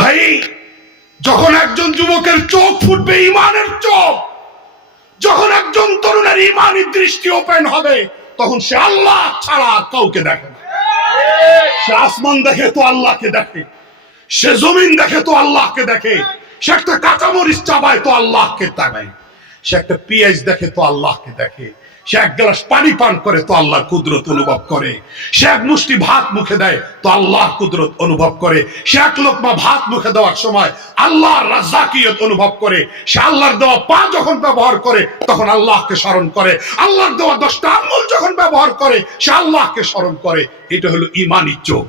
ভাই, যখন একজন যুবকের চোখ ফুটবে, ইমানের চোখ, যখন একজন তরুণের ইমানি দৃষ্টি ওপেন হবে, তখন সে আল্লাহ ছাড়া আর কাউকে দেখে না। সে আসমান দেখে তো আল্লাহকে দেখে, সে জমিন দেখে তো আল্লাহকে দেখে, সে একটা কাঁচামরিচ চাবায় তো আল্লাহকে চাবায়, সে একটা পেঁয়াজ দেখে তো আল্লাহকে দেখে, সে এক গ্লাস পানি পান করে তো আল্লাহর কুদরত অনুভব করে, সে এক মুষ্টি ভাত মুখে দেয় তো আল্লাহর কুদরত অনুভব করে, সে এক লোকমা ভাত মুখে দেওয়ার সময় আল্লাহর রাজ্জাকিয়ত অনুভব করে, সে আল্লাহর দেওয়া পা যখন ব্যবহার করে তখন আল্লাহকে স্মরণ করে, আল্লাহর দেওয়া 10টা আঙ্গুল যখন ব্যবহার করে সে আল্লাহকে স্মরণ করে। এটা হলো ঈমানী চোখ।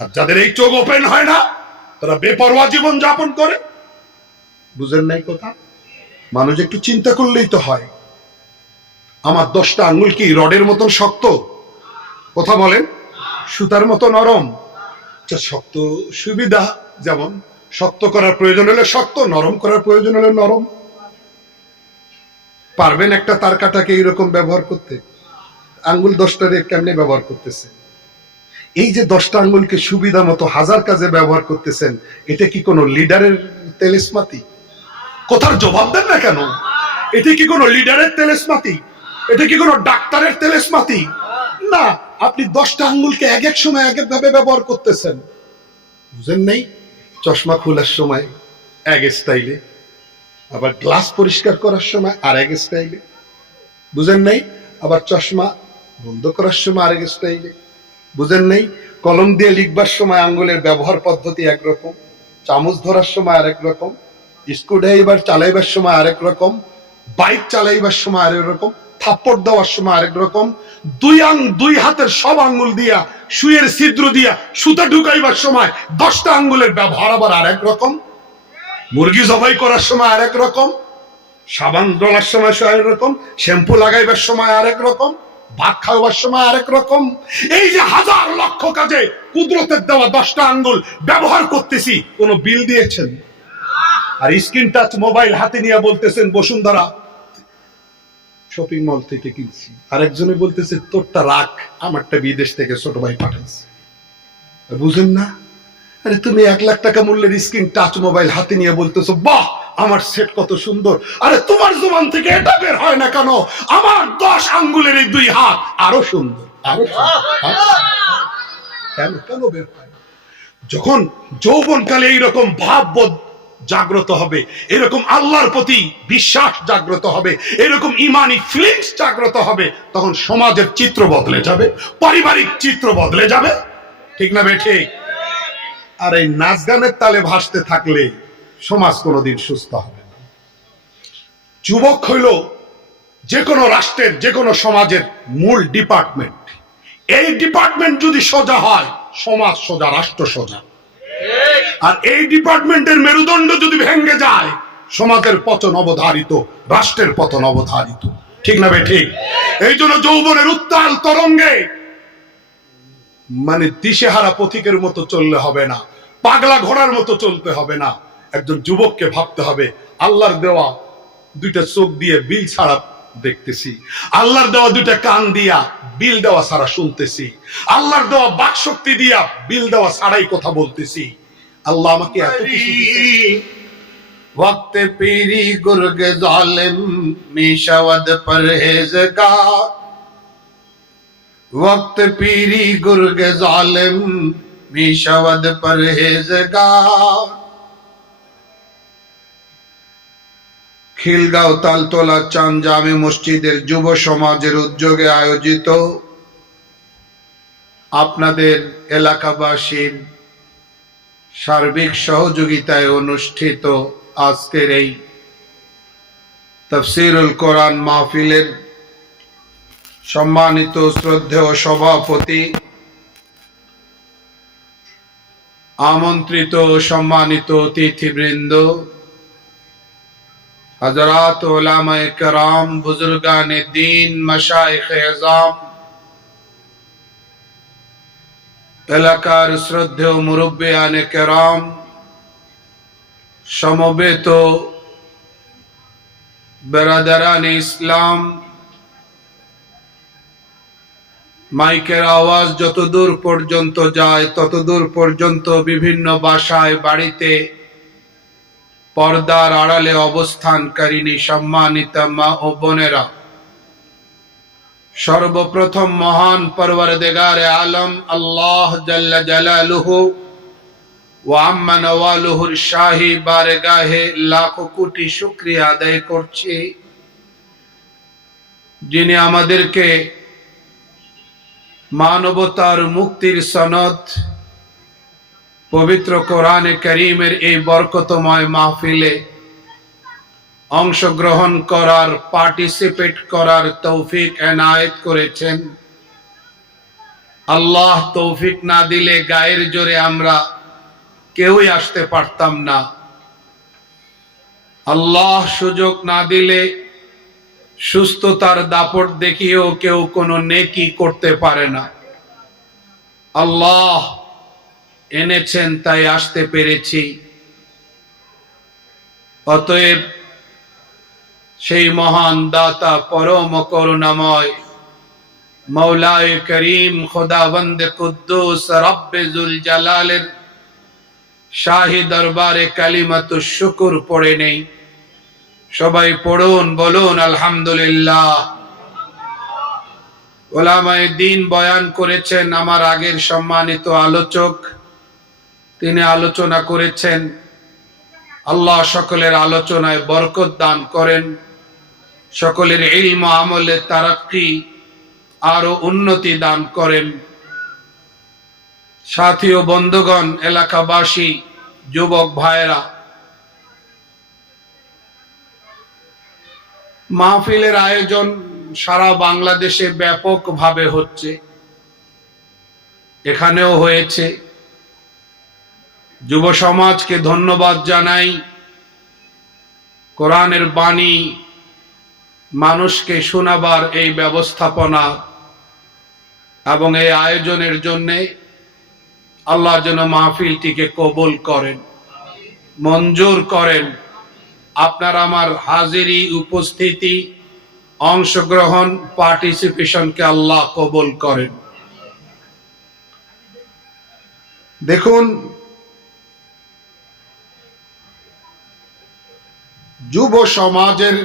আর যাদের এই চোখ ওপেন হয় না, তারা বেপরোয়া জীবন যাপন করে। বুঝেন নাই কথা? মানুষ একটু চিন্তা করলেই তো হয়, আমার 10টা আঙ্গুল কি রডের মতন শক্ত? কথা বলেন, সুতার মতো নরম? শক্ত সুবিধা, যেমন শক্ত করার প্রয়োজন হলে শক্ত, নরম করার প্রয়োজন হলে নরম। পারবেন একটা তার কাটাকে এইরকম ব্যবহার করতে? আঙ্গুল 10টারে কেমনে ব্যবহার করতেছে? এই যে 10টা আঙ্গুলকে সুবিধা মতো হাজার কাজে ব্যবহার করতেছেন, এটা কি কোনো লিডারের তেলেসমাতি? কথার জবাব দেন না কেন? এটা কি কোনো লিডারের তেলেসমাতি? এটা কি কোনো ডাক্তারের তেলেসমাতি? না, আপনি 10টা আঙ্গুলকে এক এক সময় এক এক ভাবে ব্যবহার করতেছেন। বুঝেন নাই? চশমা খোলার সময় এক স্টাইলে, আবার গ্লাস পরিষ্কার করার সময় আর এক স্টাইলে। বুঝেন নাই? আবার চশমা বন্ধ করার সময় আরেক স্টাইলে। বুঝেন নাই? কলম দিয়ে লিখবার সময় আঙ্গুলের ব্যবহার পদ্ধতি একরকম, চামচ ধরার সময় আরেক রকম, স্ক্রুড্রাইভার চালাইবার সময় আরেক রকম, বাইক চালাইবার সময় আরেক রকম, থাপ্পড় দেওয়ার সময় আরেক রকম, দুই হাতের সব আঙ্গুল দিয়া সুইয়ের ছিদ্র দিয়া সুতা ঢুকাইবার সময় 10টা আঙ্গুলের ব্যবহার আবার আরেক রকম, মুরগি জবাই করার সময় আরেক রকম, সাবান ডলার সময় আরেক রকম, শ্যাম্পু লাগাইবার সময় আরেক রকম, ভাত খাওয়ার সময় আরেক রকম। এই যে হাজার লক্ষ কাজে কুদরতের দেওয়া 10টা আঙ্গুল ব্যবহার করতেছি, কোন বিল দিয়েছেন? আর স্ক্রিন টাচ মোবাইল হাতে নিয়ে বলতেছেন বসুন্ধরা শপিং মল থেকে কিনছি, আরেকজনে বলতেছে তোরটা রাখ, আমারটা বিদেশ থেকে ছোট ভাই পাঠাইছে। বুঝেন না? আরে তুমি 1 লাখ টাকা মূল্যের স্ক্রিন টাচ মোবাইল হাতে নিয়ে বলতেছো বাহ আমার সেট কত সুন্দর। আরে তোমার জবান থেকে এটা বের হয় না কেন? আমার 10 আঙ্গুলের এই 2 হাত আরো সুন্দর, আরো কেন কেন বের হয়? যখন যৌবনকালে এইরকম ভাববোধ জাগ্রত হবে, এরকম আল্লাহর প্রতি বিশ্বাস জাগ্রত হবে, এরকম ইমানি ফিলিংস জাগ্রত হবে, তখন সমাজের চিত্র বদলে যাবে, পারিবারিক চিত্র বদলে যাবে। ঠিক না বেঠে? আর এই নাচ গানের তালে ভাসতে থাকলে সমাজ কোনোদিন সুস্থ হবে না। যুবক হইল যে কোনো রাষ্ট্রের, যে কোনো সমাজের মূল ডিপার্টমেন্ট। এই ডিপার্টমেন্ট যদি সোজা হয়, সমাজ সোজা, রাষ্ট্র সোজা। আর এই ডিপার্টমেন্টের মেরুদণ্ড যদি ভেঙে যায়, সমাজের পতন অবধারিত, রাষ্ট্রের পতন অবধারিত। ঠিক না ঠিক? এই জন্য যৌবনের উত্তাল তরঙ্গে মানে দিশেহারা পথিকের মতো চললে হবে না, পাগলা ঘোড়ার মতো চলতে হবে না। একজন যুবককে ভাবতে হবে আল্লাহর দেওয়া 2টা চোখ দিয়ে বিল ছাড়া দেখতেছি, আল্লাহর দেওয়া 2টা কান দিয়া বিল দেওয়া ছাড়া শুনতেছি, আল্লাহর দেওয়া বাক শক্তি দিয়া বিল দেওয়া ছাড়াই কথা বলতেছি। আল্লাহ আমাকে এত কিছু দিয়েছে। वक्त पीरी गुर्ग जालिम मीशावद परहेजगार, वक्त पीरी गुर्ग जालिम मीशावद परहेजगार। খিলগাঁও তালতলা চাঁদ জামে মসজিদের যুব সমাজের উদ্যোগে আয়োজিত, আপনাদের এলাকাবাসীর সার্বিক সহযোগিতায় অনুষ্ঠিত আজকের এই তাফসীরুল কোরআন মাহফিলের সম্মানিত শ্রদ্ধেয় সভাপতি, আমন্ত্রিত সম্মানিত অতিথিবৃন্দ, হযরত উলামায়ে কেরাম, বুজুর্গানে দ্বীন, মাশায়েখে আযম, এলাকার শ্রদ্ধেয় মুরব্বিয়ানে কেরাম, সমবেত বেরাদারানে ইসলাম, মাইকের আওয়াজ যতদূর পর্যন্ত যায় ততদূর পর্যন্ত বিভিন্ন বাসায় বাড়িতে পর্দার আড়ালে অবস্থানকারিণী সম্মানিতা মা ও বোনেরা, সর্বপ্রথম মহান পরওয়ারদিগারে আলম আল্লাহ জাল্লা জালালুহু ওয়া আম্মা নওয়ালুহুর শাহী বারগাহে লাখো কোটি শুকরিয়া আদায় করছি, যিনি আমাদেরকে মানবতার মুক্তির সনদ পবিত্র কোরআনে কারীমের এই বরকতময় মাহফিলে অংশগ্রহণ করার, পার্টিসিপেট করার তৌফিক এনায়েত করেছেন। আল্লাহ তৌফিক না দিলে গায়ের জোরে আমরা কেউই আসতে পারতাম না। আল্লাহ সুযোগ না দিলে সুস্থতার দাপট দেখিয়েও কেউ কোনো নেকি করতে পারে না। আল্লাহ এনেছেন তাই আসতে পেরেছি। অতএব সেই মহান দাতা পরম করুণাময় মৌলায়ে করিম খোদাবন্দ কুদ্দুস রব্বে জুল জালালের শাহী দরবারে কালিমাতুশ শুকর পড়ে নেই। সবাই পড়ুন, বলুন আলহামদুলিল্লাহ। উলামায়ে দ্বীন বয়ান করেছেন, আমার আগের সম্মানিত আলোচক তিনি আলোচনা করেছেন। আল্লাহ সকলের আলোচনায় বরকত দান করেন, সকলের ইলম আমলে তারাক্কি আরো উন্নতি দান করেন। সাথী ও বন্ধুগণ, এলাকাবাসী, যুবক ভাইরা, মাহফিলের আয়োজন সারা বাংলাদেশে ব্যাপকভাবে হচ্ছে, এখানেও হয়েছে। যুব সমাজকে ধন্যবাদ জানাই। কোরআনের বাণী মানুষকে শোনাবার এই ব্যবস্থাপনা এবং এই আয়োজনের জন্য আল্লাহ যেন মাহফিলটিকে কবুল করেন, মঞ্জুর করেন। আপনার আমার হাজিরি, উপস্থিতি, অংশগ্রহণ, পার্টিসিপেশনকে আল্লাহ কবুল করেন। দেখুন, যুব সমাজের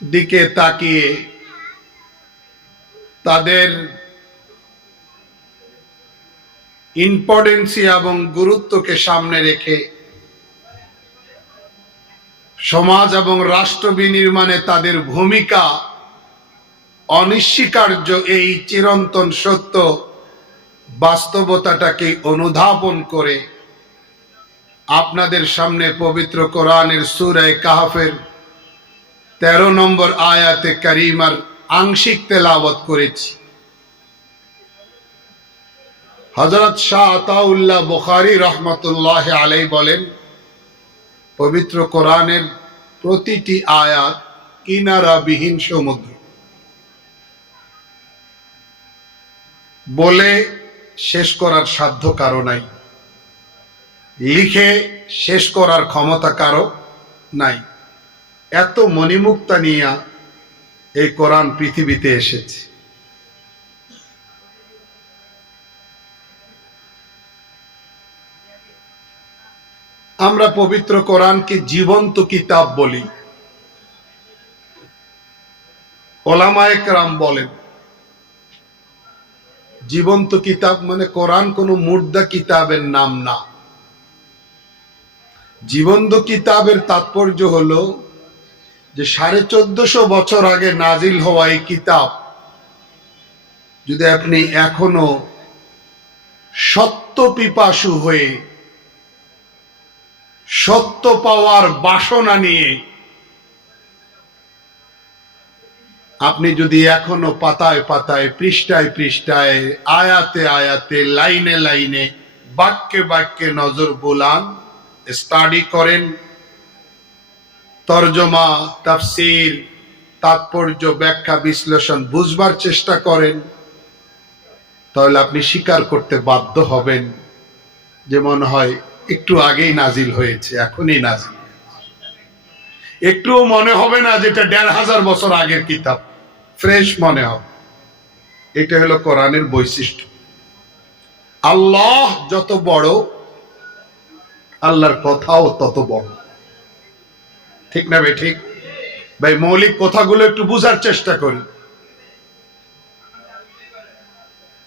দিকে তাকিয়ে তাদের ইম্পর্টেন্সি এবং গুরুত্বকে সামনে রেখে সমাজ এবং রাষ্ট্র বিনির্মাণে তাদের ভূমিকা অনস্বীকার্য, এই চিরন্তন সত্য বাস্তবতাটাকে অনুধাবন করে আপনাদের সামনে পবিত্র কোরআনের সূরা কাহফের 13 নম্বর আয়াতে কারিমার আংশিক তেলাওয়াত করেছি। হযরত শাহ আতাউল্লাহ বুখারী রহমতুল্লাহ আলাইহি বলেন, পবিত্র কোরআনের প্রতিটি আয়াত কিনারাবিহীন সমুদ্র। বলে শেষ করার সাধ্য কারো নাই, লিখে শেষ করার ক্ষমতা কারো নাই। এত মণিমুক্তা নিয়ে এই কোরআন পৃথিবীতে এসেছে। আমরা পবিত্র কোরআনকে জীবন্ত কিতাব বলি। ওলামায়ে কেরাম বলেন, জীবন্ত কিতাব মানে কোরআন কোনো মুর্দা কিতাবের নাম না। জীবন্ত কিতাবের তাৎপর্য হলো যে 1450 বছর আগে নাজিল হওয়া এই কিতাব যদি আপনি এখনো সত্য পিপাসু হয়ে সত্য পাওয়ার বাসনা নিয়ে আপনি যদি এখনো পাতায় পাতায়, পৃষ্ঠায় পৃষ্ঠায়, আয়াতে আয়াতে, লাইনে লাইনে, বাক্যে বাক্যে নজর বোলান, স্টাডি করেন, তরজমা, তাফসীর, তাৎপর্য, ব্যাখ্যা, বিশ্লেষণ বুঝবার চেষ্টা করেন, তাহলে আপনি স্বীকার করতে বাধ্য হবেন যে মনে হয় একটু আগেই নাজিল হয়েছে, এখনই নাজিল। একটুও মনে হবে না যেটা ১৫০০ বছর আগের কিতাব, ফ্রেশ মনে হবে। এটা হলো কোরআনের বৈশিষ্ট্য। আল্লাহ যত বড়, আল্লাহর কথাও তত বড়। ঠিক না ভাই? ঠিক ভাই, মৌলিক কথাগুলো একটু বুঝার চেষ্টা করি।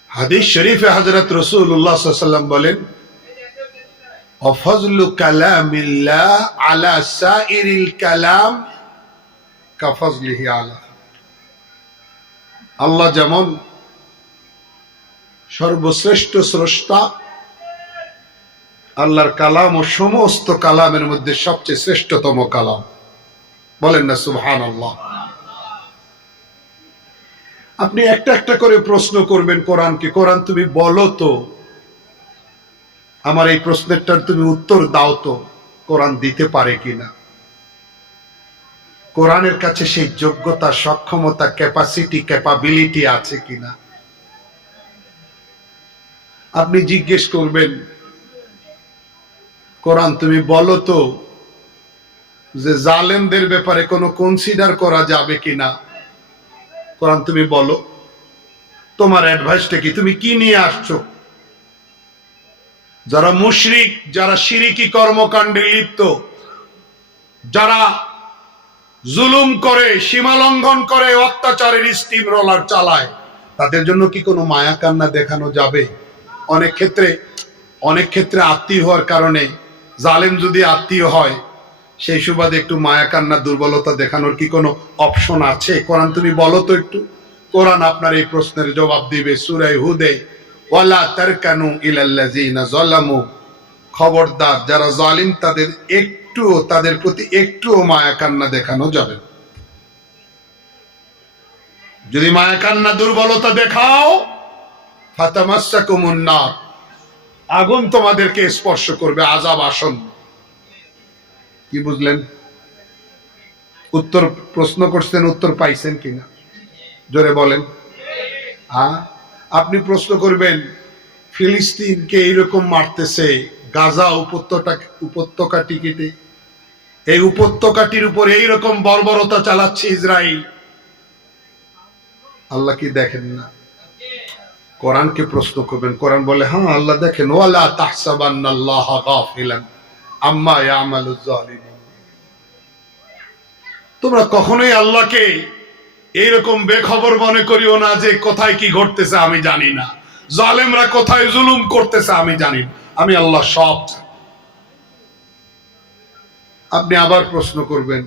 হাদিস শরীফে হযরত রাসূলুল্লাহ সাল্লাল্লাহু আলাইহি ওয়াসাল্লাম বলেন, অফজলু কালামিল্লাহ আলা সাইরিল কালাম কাফজলিহি আলা। আল্লাহ যেমন সর্বশ্রেষ্ঠ স্রষ্টা, আল্লাহর কালাম ও সমস্ত কালামের মধ্যে সবচেয়ে শ্রেষ্ঠতম কালাম। বলেন না সুবহানাল্লাহ। আপনি একটা একটা করে প্রশ্ন করবেন কোরআনকে, কোরআন তুমি বলো তো, আমার এই প্রশ্নেরটার তুমি উত্তর দাও তো, কোরআন দিতে পারে কিনা। কোরআনের কাছে সেই যোগ্যতা, সক্ষমতা, ক্যাপাসিটি, ক্যাপাবিলিটি আছে কিনা। আপনি জিজ্ঞেস করবেন, কোরআন তুমি বলো তো যে জালেমদের ব্যাপারে কোনো কনসিডার করা যাবে কিনা। কোরআন তুমি বলো, তোমার অ্যাডভাইসটা কি, তুমি কি নিয়ে আসছো। যারা মুশরিক, যারা শিরিকি কর্মকাণ্ডে লিপ্ত, যারা জুলুম করে, সীমা লঙ্ঘন করে, অত্যাচারের স্টিম রোলার চালায়, তাদের জন্য কি কোনো মায়া কান্না দেখানো যাবে। অনেক ক্ষেত্রে আত্মীয় হওয়ার কারণে, জালেম যদি আত্মীয় হয়, সেই সুবাদে একটু মায়া কান্না, দুর্বলতা দেখানোর কি কোনো অপশন আছে। কোরআন তুমি বলো তো একটু। কোরআন আপনার এই প্রশ্নের জবাব দিবে সূরা হুদে, ওয়ালা তারকানু ইলাল্লাযিনা যালামু। খবরদার, যারা জালিম তাদের প্রতি একটুও মায়া কান্না দেখানো যাবে। যদি মায়া কান্না, দুর্বলতা দেখাও, ফাতামাসসাকুমুন নার, আগুন তোমাদেরকে স্পর্শ করবে, আযাব আসন্ন। কি বুঝলেন? উত্তর প্রশ্ন করছেন, উত্তর পাইছেন কিনা জোরে বলেন। আপনি প্রশ্ন করবেন, ফিলিস্তিনকে এইরকম মারতেছে, গাজা উপত্যকাটিতে, এই উপত্যকাটির উপর এইরকম বর্বরতা চালাচ্ছে ইসরায়েল, আল্লাহ কি দেখেন না? কোরআনকে প্রশ্ন করবেন, কোরআন বলে হ্যাঁ আল্লাহ দেখেন। ওয়ালা তাহসাবান্নাল্লাহা গাফিলান আম্মা ইয়ামালুজ জালিমুন। তোমরা কখনোই আল্লাহকে এইরকম বেখবর মনে করিও না যে কোথায় কি ঘটতেছে আমি জানি না, জালেমরা কোথায় জুলুম করতেছে আমি জানি না, আমি আল্লাহ সব জানি। আপনি আবার প্রশ্ন করবেন,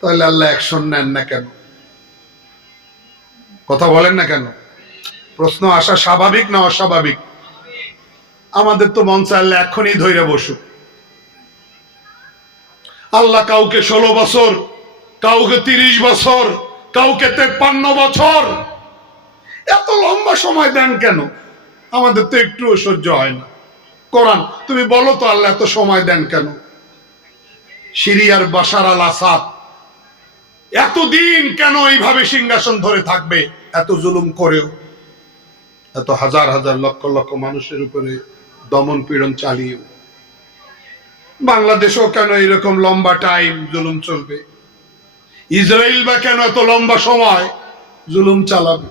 তাহলে আল্লাহ অ্যাকশন নেন না কেন? কথা বলেন না কেন? প্রশ্ন আসা স্বাভাবিক না অস্বাভাবিক? আমাদের তো মন চাইলে এখনই ধৈর্য বসুক। আল্লাহ কাউকে 16 বছর, কাউকে 30 বছর, কাউকে 53 বছর, এত লম্বা সময় দেন কেন? আমাদের তো একটুও সহ্য হয় না। কোরআন তুমি বলো তো, আল্লাহ এত সময় দেন কেন? সিরিয়ার বাশার আল আসাদ এতদিন কেন এইভাবে সিংহাসন ধরে থাকবে, এত জুলুম করেও, এত হাজার হাজার লক্ষ লক্ষ মানুষের উপরে দমন পীড়ন চালিয়েও? বাংলাদেশেও কেন এরকম লম্বা টাইম জুলুম চলবে? ইসরায়েল বা কেন এত লম্বা সময় জুলুম চালাবে?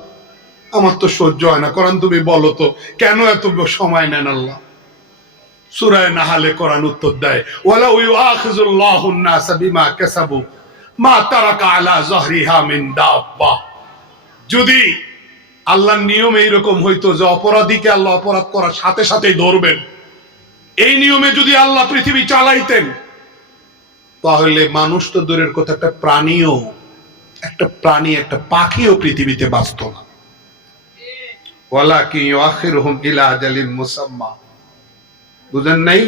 আমার তো সহ্য হয় না। কোরআন তুমি বলো তো, কেন এত সময় নেন আল্লাহ? সূরা নাহলে কোরআন উত্তর দেয়, ওয়ালা ইউআখিযুল্লাহুন নাস বিমা কাসাবু মা তারাকা আলা যাহরিহা মিন দাব্বা। যদি আল্লাহর নিয়ম এইরকম হইতো যে অপরাধীকে আল্লাহ অপরাধ করার সাথে সাথেই ধরবেন, এই নিয়মে যদি আল্লাহ পৃথিবী চালাইতেন, তাহলে মানুষ তো দূরের কথা, একটা প্রাণী, একটা পাখিও পৃথিবীতে বাঁচত না। ওয়ালাকিন ইউআখিরুহুম ইলা আজালিন মুসাম্মা। বুঝেন নাই?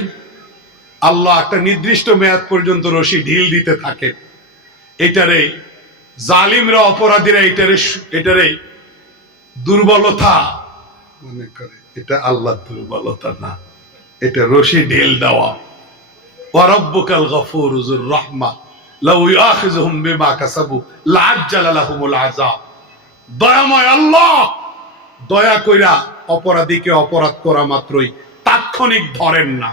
আল্লাহ একটা নির্দিষ্ট মেয়াদ পর্যন্ত রশি ঢিল দিতে থাকে। এটারে জালিমরা, অপরাধীরা এটারে দুর্বলতা মনে করে। এটা আল্লাহর দুর্বলতা না, এটা রশি ঢিল দেওয়া। ওয়া রাব্বুকাল গফুরু যুর রাহমা লাউ ইউআখিযুহুম বিমা কাসাবু লাআজ্জালা লাহুমুল আযাব। দয়াময় আল্লাহ দয়া কইরা অপরাধীকে অপরাধ করা মাত্রই তাৎক্ষণিক ধরেন না।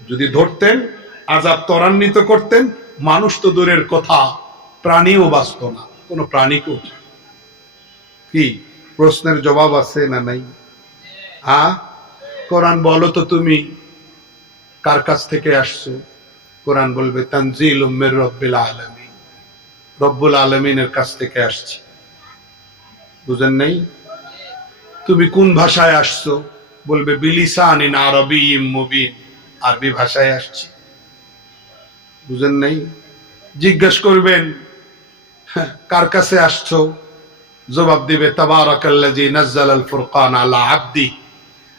যদি ধরতেন আযাব ত্বরান্বিত করতেন, মানুষ তো দূরের কথা, প্রাণীও বাঁচত না, কোনো প্রাণীকেও। কি প্রশ্নের জবাব আছে না নাই? কোরআন বলো তো তুমি কার কাছ থেকে আসছো? কোরআন বলবে তানজিলুম মির রাব্বিল আলামিন, রব্বুল আলামিনের কাছ থেকে আসছি। বুঝেন নাই? তুমি কোন ভাষায় আসছো? বলবে বিলিসানিন আরাবিয়্যিম মুবিন, আরবি ভাষায় আসছি। বুঝেন নাই? জিজ্ঞেস করবেন কার কাছে আসছো? জবাব দিবে তাবারাকাল্লাযী নাযালাল ফুরকান আলা আবদি,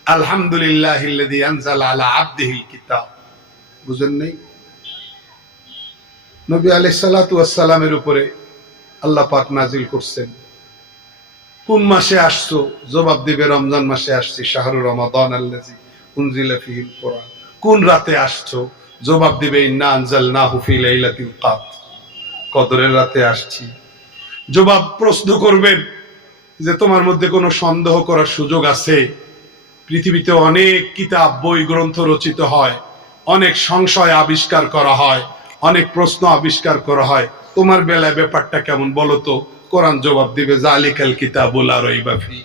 আলহামদুলিল্লাহিল্লাযী আনজালা আলা আবদিহিল কিতাব। বুঝেন নাই? নবী আলাইহিস সালাতু ওয়াস সালামের উপরে আল্লাহ পাক নাজিল করছেন। কোন মাসে আসছো? জবাব দিবে রমজান মাসে আসছি, শাহরু রমাদান আল্লাযী উনজিলা ফীহিল কুরআন। কোন রাতে আসছো? জবাব দিবে ইন্না আনজালনাহু ফী লাইলাতিল কদর, কদরের রাতে আসছি। জবাব প্রশ্ন করবেন যে তোমার মধ্যে কোনো সন্দেহ করার সুযোগ আছে? পৃথিবীতে অনেক কিতাব বই গ্রন্থ রচিত হয়, অনেক সংশয় আবিষ্কার করা হয়, অনেক প্রশ্ন আবিষ্কার করা হয়, তোমার বেলায় ব্যাপারটা কেমন বলো তো? কোরআন জবাব দিবে যালিকাল কিতাবুল লা রাইবা ফী।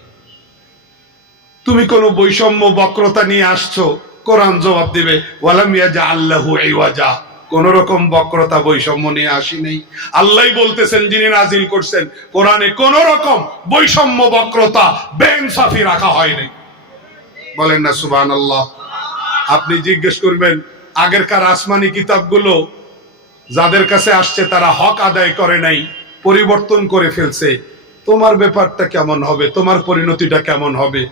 তুমি কোন বৈষম্য বক্রতা নিয়ে আসছো? কোরআন জবাব দিবে ওয়ালাম ইয়াজআল লাহু ইওয়াজা, কোন রকম বক্রতা বৈষম্য নিয়ে আসি নাই। আল্লাহই বলতেছেন, যিনি নাজিল করছেন, কোরআনে কোন রকম বৈষম্য বক্রতা বেইনসাফি রাখা হয় নাই। বলেন না সুবহানাল্লাহ। আপনি জিজ্ঞেস করবেন আগেরকার আসমানি কিতাবগুলো যাদের কাছে আসছে তারা হক আদায় করে নাই, পরিবর্তন করে ফেলছে, তোমার ব্যাপারটা কেমন হবে? তোমার পরিণতিটা কেমন হবে?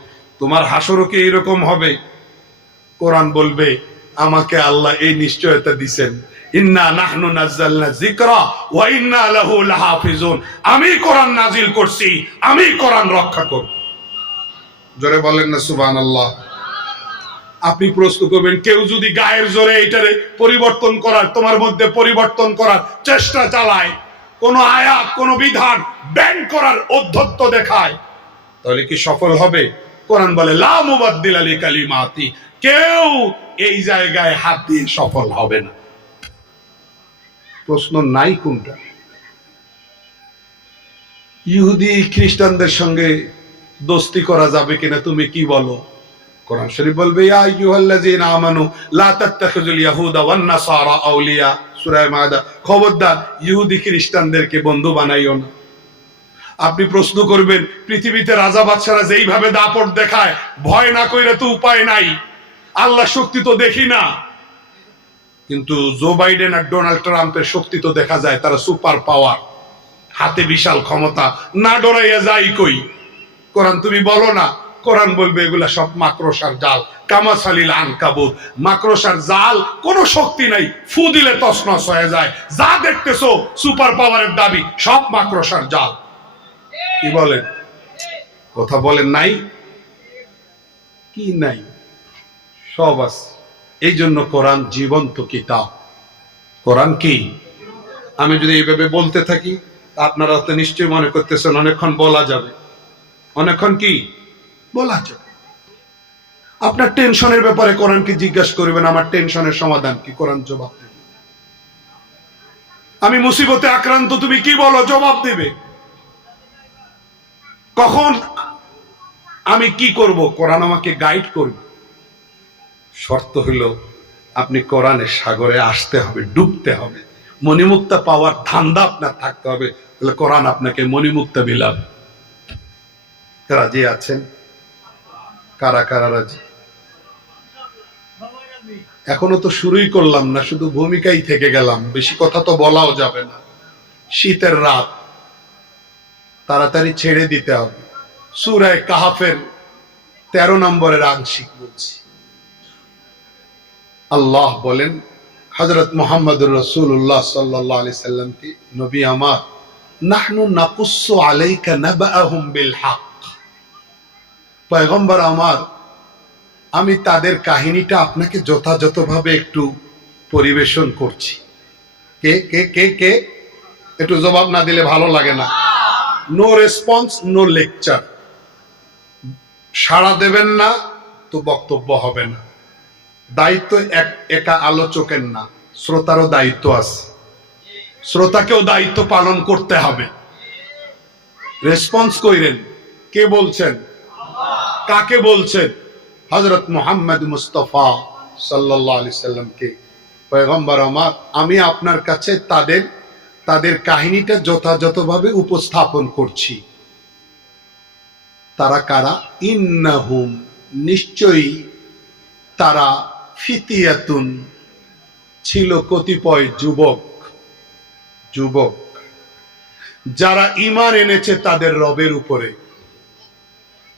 তোমার হাসরও কি এইরকম হবে? কোরআন বলবে আমাকে আল্লাহ এই নিশ্চয়তা দিবেন, ইন্না নাহনু নাযালনা যিকরা ওয়া ইন্না লাহু লাহাফিজুন। আমি কোরআন নাজিল করছি, আমি কোরআন রক্ষা করব। জোরে বলেন না সুবহানাল্লাহ। আপনি প্রশ্ন করবেন কেউ যদি গায়ের জোরে এটারে পরিবর্তন করার, তোমার মধ্যে পরিবর্তন করার চেষ্টা চালায়, কোন আয়াত কোন বিধান ব্যান করার ঔদ্ধত্য দেখায়, তাহলে কি সফল হবে? কোরআন বলে লা মুবাদদিলা লিকালিমাতি, কেউ এই জায়গায় হাত দিয়ে সফল হবে না। প্রশ্ন নাই কোনটা? ইহুদি খ্রিস্টানদের সঙ্গে দোস্তি করা যাবে কিনা তুমি কি বলো? কোরআন শরীফ বলবে ইয়া আইয়ুহাল্লাযীনা আমানু লা তাত্তাখিযুল ইয়াহুদা ওয়ান নাসারা আউলিয়া, সূরা মায়দা। খবরদার ইহুদি খ্রিস্টানদেরকে বন্ধু বানাইও না। আপনি প্রশ্ন করবেন পৃথিবীতে রাজা বাদশারা যেইভাবে দাপট দেখায়, ভয় না কইরে তো উপায় নাই, আল্লাহ শক্তি তো দেখি না। কিন্তু জো বাইডেন আর ডোনাল্ড ট্রাম্পের শক্তি তো দেখা যায়, তারা সুপার পাওয়ার, হাতে বিশাল ক্ষমতা, না ডরাইয়া যাই কই। কোরআন তুমি বলো না, কোরআন বলবে এগুলা সব মাকড়সার জাল, কামাসালিল আনকাবুত, মাকড়সার জাল, কোনো শক্তি নাই, ফু দিলে তছনছ হয়ে যায়। যা দেখতেছো সুপার পাওয়ারের দাবি, সব মাকড়সার জাল। কি বলেন? কথা বলেন নাই? কি নাই? সব আছে। এই জন্য কোরআন জীবন্ত কিতাব। কোরআন কি? আমি যদি এইভাবে বলতে থাকি আপনারা তো নিশ্চয়ই মনে করতেছেন অনেকক্ষণ বলা যাবে। অনেকক্ষণ কি বলা যাবে? আপনার টেনশনের ব্যাপারে কোরআনকে জিজ্ঞাসা করবেন, আমার টেনশনের সমাধান কি? কোরআন জবাব দেবে। আমি মুসিবতে আক্রান্ত, তুমি কি বলো? জবাব দেবে। কখন আমি কি করব? কোরআন আমাকে গাইড করবে। শর্ত হলো আপনি কোরআনের সাগরে আসতে হবে, ডুবতে হবে, মণিমুক্তা পাওয়ার ধান্দা আপনার থাকতে হবে, তাহলে কোরআন আপনাকে মণিমুক্তা বিলাবে। রাজি আছেন? কারা কারা রাজি? এখনো তো শুরুই করলাম না, শুধু ভূমিকাই থেকে গেলাম, বেশি কথা তো বলাও যাবে না। শীতের রাত, তাড়াতাড়ি ছেড়ে দিতে হবে। সূরা কাহাফের 13 নম্বরের আংশিক বলছি। আল্লাহ বলেন হযরত মুহাম্মদুর রাসূলুল্লাহ সাল্লাল্লাহু আলাইহি সাল্লামকে, নবী আমার, নাহনু নাকুসসু আলাইকা নাবাআহুম বিল হক, পয়গম্বর আমার, আমি তাদের কাহিনীটা আপনাকে যথাযথভাবে একটু পরিবেশন করছি। কে কে কে কে? একটু জবাব না দিলে ভালো লাগে না। No response, no lecture. সাড়া দেবেন না তো বক্তব্য হবে না। দায়িত্ব একা আলোচকের না, শ্রোতারও দায়িত্ব আছে, শ্রোতাকেও দায়িত্ব পালন করতে হবে। রেসপন্স কইরেন, কে বলছেন? কাকে বলছেন? হযরত মুহাম্মদ মুস্তাফা সাল্লাল্লাহু আলাইহি সাল্লামকে। পয়গম্বর আমার, আমি আপনার কাছে তাদের কাহিনীটা যথাযথভাবে উপস্থাপন করছি। তারা কারা? ইন্নাহুম, নিশ্চয়ই তারা, ফিতিয়াতুন, ছিল কতিপয় যুবক, যারা ঈমান এনেছে তাদের রবের উপরে।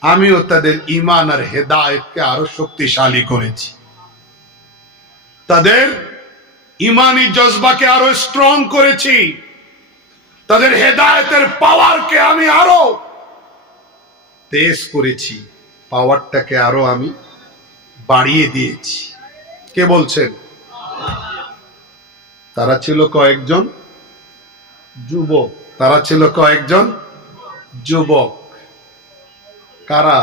আমিও তাদের ঈমান আর হেদায়েতকে আরো শক্তিশালী করেছি, তাদের ঈমানি জজবাকে আরো স্ট্রং করেছি, তাদের হেদায়েতের পাওয়ারকে আমি আরো তেজ করেছি, পাওয়ারটাকে আরো আমি বাড়িয়ে দিয়েছি। কে বলছেন? তারা ছিল কয়েকজন যুবক, তারা ছিল কয়েকজন যুবক। কারা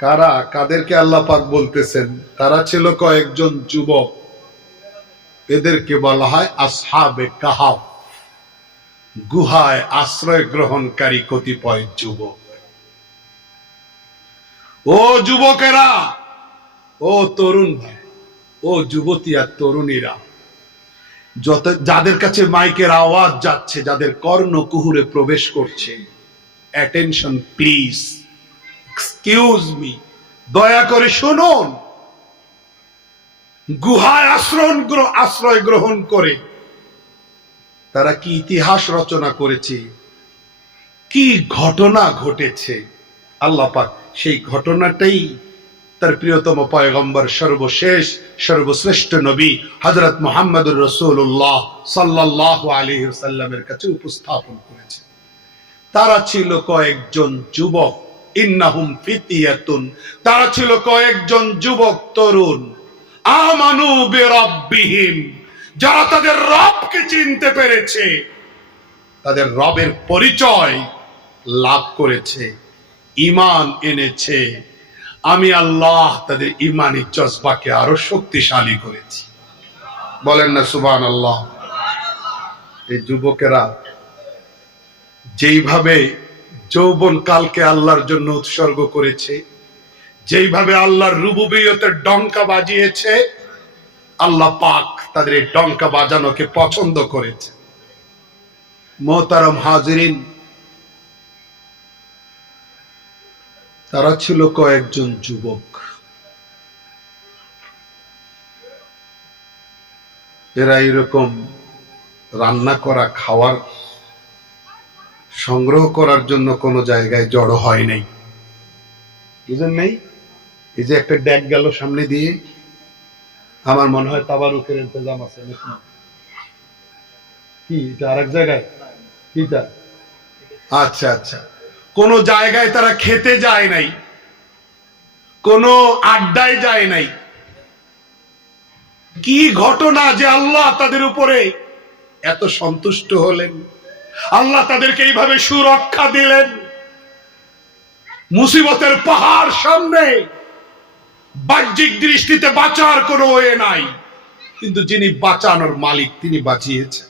কারা? কাদেরকে আল্লাহ পাক বলতেছেন? তারা ছিল কয়েকজন যুবক, এদেরকে বলা হয় আসহাবে কাহাফ, গুহায় আশ্রয় গ্রহণকারী কতিপয় যুবক। ও যুবকেরা, ও তরুণ ভাই, ও যুবতী আর তরুণীরা, যাদের কাছে মাইকের আওয়াজ যাচ্ছে, যাদের কর্ণকুহুরে প্রবেশ করছে, অ্যাটেনশন প্লিজ, এক্সকিউজ মি, দয়া করে শুনুন। গুহায় আশ্রয় গ্রহণ করে তারা কি ইতিহাস রচনা করেছে, কি ঘটনা ঘটেছে, আল্লাহ পাক সেই ঘটনাটাই তার প্রিয়তম পয়গম্বর, সর্বশেষ সর্বশ্রেষ্ঠ নবী হযরত মুহাম্মদুর রাসূলুল্লাহ সাল্লাল্লাহু আলাইহি ওয়াসাল্লামের কাছে উপস্থাপন করেছে। তারা ছিল কয়েকজন যুবক, ইন্নাহুম ফিতিয়াতুন, তারা ছিল কয়েকজন যুবক তরুণ, আমানু বিরাব্বিহিম, যারা তাদের রবকে চিনতে পেরেছে, তাদের রবের পরিচয় লাভ করেছে, ঈমান এনেছে। আমি আল্লাহ তাদের ঈমানি জজবাকে আরো শক্তিশালী করেছি। বলেন না সুবহানাল্লাহ। এই যুবকেরা যেইভাবে যৌবন কালকে আল্লাহর জন্য উৎসর্গ করেছে, যেইভাবে আল্লাহর রুবুবিয়তের ডঙ্কা বাজিয়েছে, আল্লাহ পাক তাদের এই ডঙ্কা বাজানোকে পছন্দ করেছে। মোহতারাম হাজিরিন, তারা ছিল কয়েকজন যুবক, এরা এরকম রান্না করা খাওয়ার সংগ্রহ করার জন্য কোনো জায়গায় জড়ো হয় নাই, বুঝেন নাই? এই যে একটা ডেক গেল সামনে দিয়ে, আমার মনে হয় তাবারুকের ইন্তজাম আছে নাকি? কি এটা আরেক জায়গায়? কিটা? আচ্ছা আচ্ছা, কোন জায়গায় তারা খেতে যায় নাই, কোন আড্ডায় যায় নাই। কি ঘটনা যে আল্লাহ তাদের উপরে এত সন্তুষ্ট হলেন, আল্লাহ তাদেরকে এইভাবে সুরক্ষা দিলেন। মুসিবতের পাহাড় সামনে, বাহ্যিক দৃষ্টিতে বাঁচার কোনো ওয়ে নাই, কিন্তু যিনি বাঁচানোর মালিক তিনি বাঁচিয়েছেন।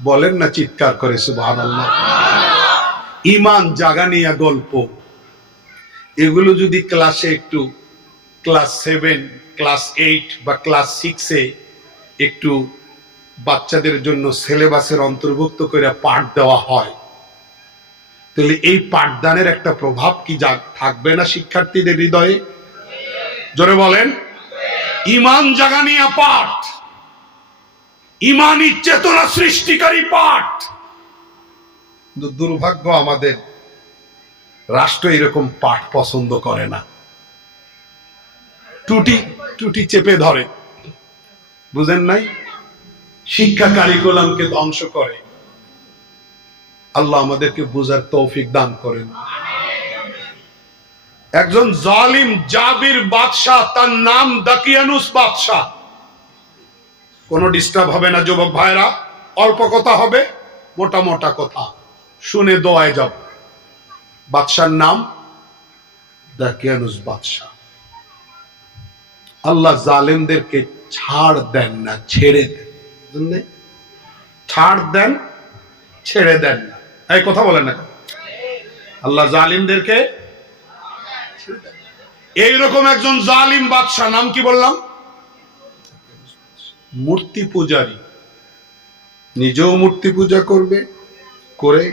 বলেন না চিৎকার করে সুবহানাল্লাহ। ঈমান জাগানিয়া গল্প, এগুলো যদি ক্লাসে একটু, ক্লাস 7, ক্লাস 8 বা ক্লাস 6-এ একটু বাচ্চাদের জন্য সিলেবাসের অন্তর্ভুক্ত করে পাঠ দেওয়া হয়, তাহলে এই পাঠদানের একটা প্রভাব কি থাকবে না শিক্ষার্থীদের হৃদয়ে? জোরে বলেন। ঈমান জাগানিয়া পাঠ, ঈমানি চেতনা সৃষ্টিকারী পাঠ। কিন্তু দুর্ভাগ্য, আমাদের রাষ্ট্র এরকম পাঠ পছন্দ করে না, টুটি চেপে ধরে, বুঝেন নাই? শিক্ষা কারিকুলামকে ধ্বংস করে। আল্লাহ আমাদেরকে বুঝার তৌফিক দান করেন। একজন জালিম জাবির বাদশাহ, তার নাম দাকিয়ানুস বাদশাহ। কোন ডিস্টার্ব হবে না যুবক ভাইরা, অল্প কথা হবে, মোটা মোটা কথা শুনে দোয়ায় যাব। বাদশার নাম দাকিয়ানুস বাদশাহ। আল্লাহ জালেমদেরকে ছাড় দেন না, ছেড়ে দেন। বুঝলেন? ছাড় দেন, ছেড়ে দেন না। এই কথা বলেন না, আল্লাহ জালিমদেরকে ছেড়ে দেন। এইরকম একজন জালিম বাদশাহ, নাম কি বললাম? মূর্তি পূজারী। নিজেও মূর্তি পূজা করবে, করে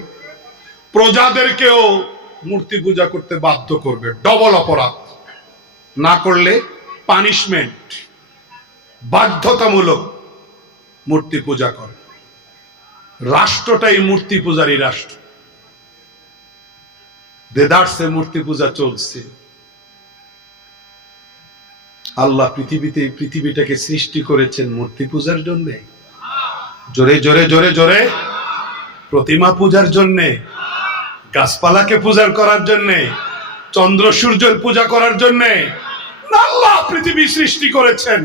প্রজাদেরকেও মূর্তি পূজা করতে বাধ্য করবে। ডবল অপরাধ, না করলে পানিশমেন্ট, বাধ্যতামূলক মূর্তি পূজা করে। রাষ্ট্রটাই মূর্তি পূজারী রাষ্ট্র, দেদারসে মূর্তি পূজা চলছে। আল্লাহ পৃথিবীটাকে সৃষ্টি করেছেন মূর্তি পূজার জন্য, জোরে জোরে জোরে জোরে, প্রতিমা পূজার জন্য, গাছপালাকে পূজা করার জন্য, চন্দ্র সূর্যের পূজা করার জন্য। আল্লাহ পৃথিবী সৃষ্টি করেছেন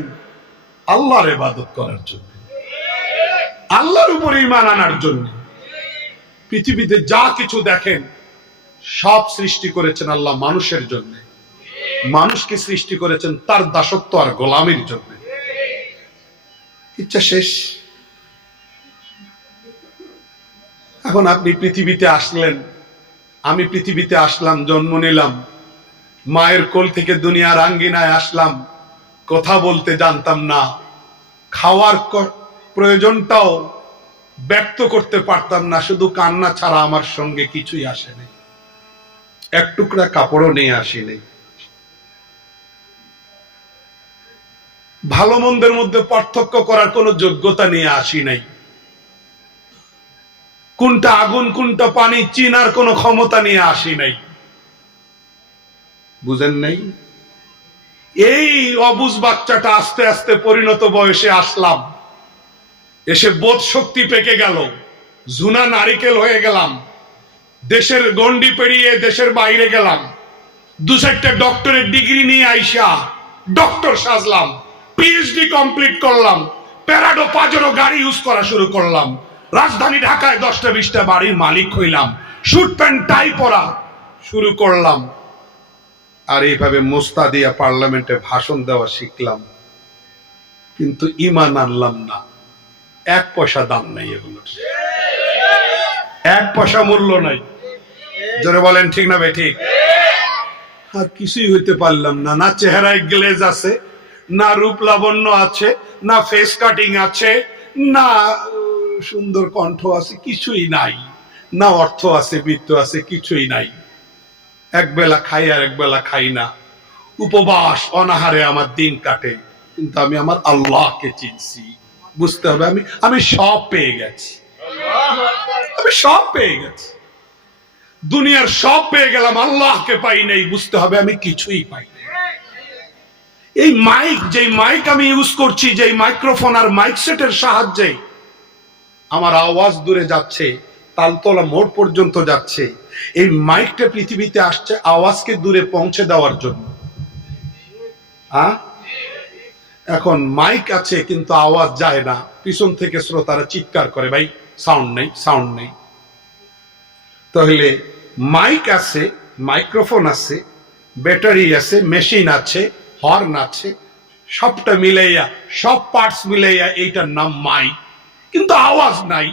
আল্লাহর ইবাদত করার জন্য, আল্লাহর উপর ঈমান আনার জন্য। পৃথিবীতে যা কিছু দেখেন সব সৃষ্টি করেছেন আল্লাহ মানুষের জন্য। মানুষকে সৃষ্টি করেছেন তার দাসত্ব আর গোলামির জন্য। ইচ্ছা শেষ। এখন আপনি পৃথিবীতে আসলেন, আমি পৃথিবীতে আসলাম, জন্ম নিলাম, মায়ের কোল থেকে দুনিয়ার আঙ্গিনায় আসলাম। কথা বলতে জানতাম না, খাওয়ার প্রয়োজনটাও ব্যক্ত করতে পারতাম না, শুধু কান্না ছাড়া আমার সঙ্গে কিছুই আসেনি। এক টুকরা কাপড়ও নিয়ে আসিনি। ভালো মন্দের মধ্যে পার্থক্য করার কোনো যোগ্যতা নিয়ে আসি নাই। কোনটা আগুন কোনটা পানি চিনার কোনো ক্ষমতা নিয়ে আসি নাই। বুঝেন নাই? এই অবুঝ বাচ্চাটা আস্তে আস্তে পরিণত বয়সে আসলাম, এসে বোধ শক্তি পেকে গেল, জুনা নারিকেল হয়ে গেলাম, দেশের গন্ডি পেরিয়ে দেশের বাইরে গেলাম, 2-4টা ডক্টরের ডিগ্রি নিয়ে আইসা ডক্টর সাজলাম, পিএইচডি কমপ্লিট করলাম, প্যারাডো পাজেরো গাড়ি ইউজ করা শুরু করলাম, রাজধানী ঢাকায় 10টা-20টা বাড়ির মালিক হইলাম, স্যুট প্যান্ট টাই পরা শুরু করলাম। আর এইভাবে মোস্তাদিয়া পার্লামেন্টে ভাষণ দেওয়া শিখলাম, কিন্তু ঈমান আনলাম না। 1 পয়সা দাম নাই এগুলোর, 1 পয়সা মূল্য নাই। জোরে বলেন ঠিক না ভাই? ঠিক। আর কিছুই হইতে পারলাম না। না চেহারায় গ্লেজ আছে, না রূপ লাবণ্য আছে, না ফেস কাটিং আছে, না সুন্দর কণ্ঠ আছে, কিছুই নাই। না অর্থ আছে, বিত্ত আছে, কিছুই নাই। একবেলা খাই আর একবেলা খাই না, উপবাস অনাহারে আমার দিন কাটে। কিন্তু আমি আমার আল্লাহকে চিনছি। বুঝতে হবে আমি সব পেয়ে গেছি, আমি সব পেয়ে গেছি। দুনিয়ার সব পেয়ে গেলাম, আল্লাহকে পাই নাই। বুঝতে হবে আমি কিছুই পাই নাই। এই মাইক, যেই মাইক আমি ইউজ করছি, যেই মাইক্রোফোন আর মাইক সেটের সাহায্যে আমার আওয়াজ দূরে যাচ্ছে, তালতলা মোড় পর্যন্ত যাচ্ছে, এই মাইকটা পৃথিবীতে আসছে আওয়াজকে দূরে পৌঁছে দেওয়ার জন্য। এখন মাইক আছে কিন্তু আওয়াজ যায় না, পিছন থেকে শ্রোতারা চিৎকার করে, ভাই সাউন্ড নেই, সাউন্ড নেই। তাহলে মাইক আছে, মাইক্রোফোন আছে, ব্যাটারি আছে, মেশিন আছে, হর্ন আছে, সবটা মিলাইয়া, সব পার্টস মিলাইয়া এইটার নাম মাইক, কিন্তু আওয়াজ নাই।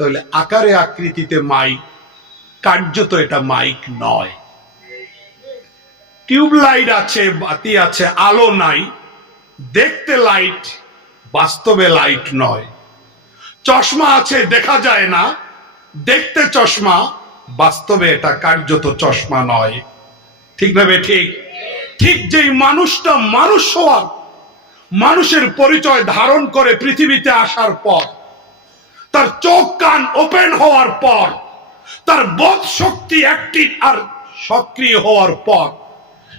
তাহলে আকারে আকৃতিতে মাইক, কার্যত এটা মাইক নয়। টিউবলাইট আছে, বাতি আছে, আলো নাই, দেখতে লাইট, বাস্তবে লাইট নয়। চশমা আছে, দেখা যায় না, দেখতে চশমা, বাস্তবে এটা কার্যত চশমা নয়। ঠিক না বে? ঠিক। ঠিক যেই মানুষটা মানুষ হওয়ার, মানুষের পরিচয় ধারণ করে পৃথিবীতে আসার পর, তার চোখ কান ওপেন হওয়ার পর, তার বোধ শক্তি অ্যাক্টিভ আর সক্রিয় হওয়ার পর,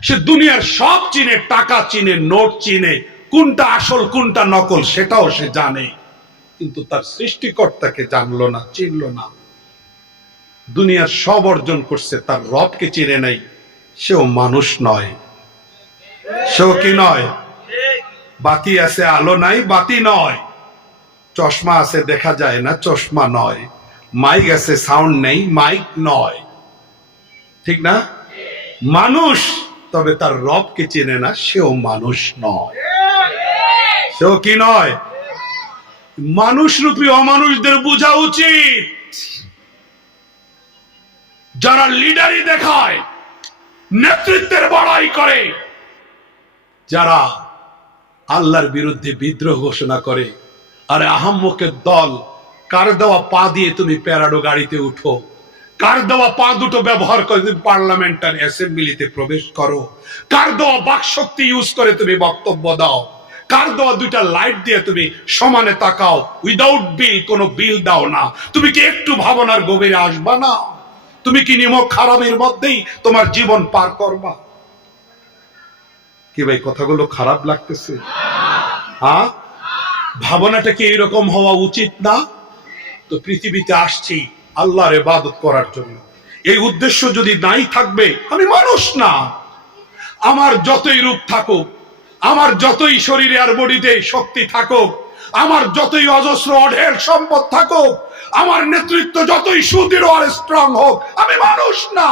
সে দুনিয়ার সব চিনে, টাকা চিনে, নোট চিনে, কোনটা আসল কোনটা নকল সেটাও সে জানে, কিন্তু তার সৃষ্টিকর্তাকে জানলো না, চিনল না। দুনিয়ার সব অর্জন করছে, তার রবকে চিনে নাই, সেও মানুষ নয়। সেও কি নয়? বাতি আছে, আলো নাই, বাতি নয়। চশমা আছে, দেখা যায় না, চশমা নয়। মাইক আছে, সাউন্ড নেই, মাইক নয়। ঠিক না? মানুষ তবে তার রবকে চেনে না, সেও মানুষ নয়। সেও কি নয়? মানুষ রূপী অমানুষদের বোঝা উচিত, যারা লিডারি দেখায়, নেতৃত্বের বড়াই করে, যারা আল্লাহর বিরুদ্ধে বিদ্রোহ ঘোষণা করে। আরে আহাম্মকের দল, কার দেওয়া পা দিয়ে তুমি প্যারাডো গাড়িতে উঠো? কার দেওয়া পা দুটো ব্যবহার করে তুমি পার্লামেন্টারি অ্যাসেম্বলিতে প্রবেশ করো? কার দেওয়া বাকশক্তি ইউজ করে তুমি বক্তব্য দাও? কার দেওয়া দুইটা লাইট দিয়ে তুমি সমানে তাকাও? উইদাউট বিল, কোনো বিল দাও না। তুমি কি একটু ভাবনার গভীরে আসবা না? তুমি কি নিমক খারাপের মধ্যেই তোমার জীবন পার করবা? কি ভাই, কথাগুলো খারাপ লাগতেছে? হ্যাঁ, ভাবনাটা কি এরকম হওয়া উচিত না? তো পৃথিবীতে আসছি আল্লাহর ইবাদত করার জন্য। এই উদ্দেশ্য যদি নাই থাকবে, আমি মানুষ না। আমার যতই রূপ থাকুক, আমার যতই শরীরে আর বডিতে শক্তি থাকুক, আমার যতই অজস্র অঢেল সম্পদ থাকুক, আমার নেতৃত্ব যতই সুদৃঢ় আর স্ট্রং হোক, আমি মানুষ না।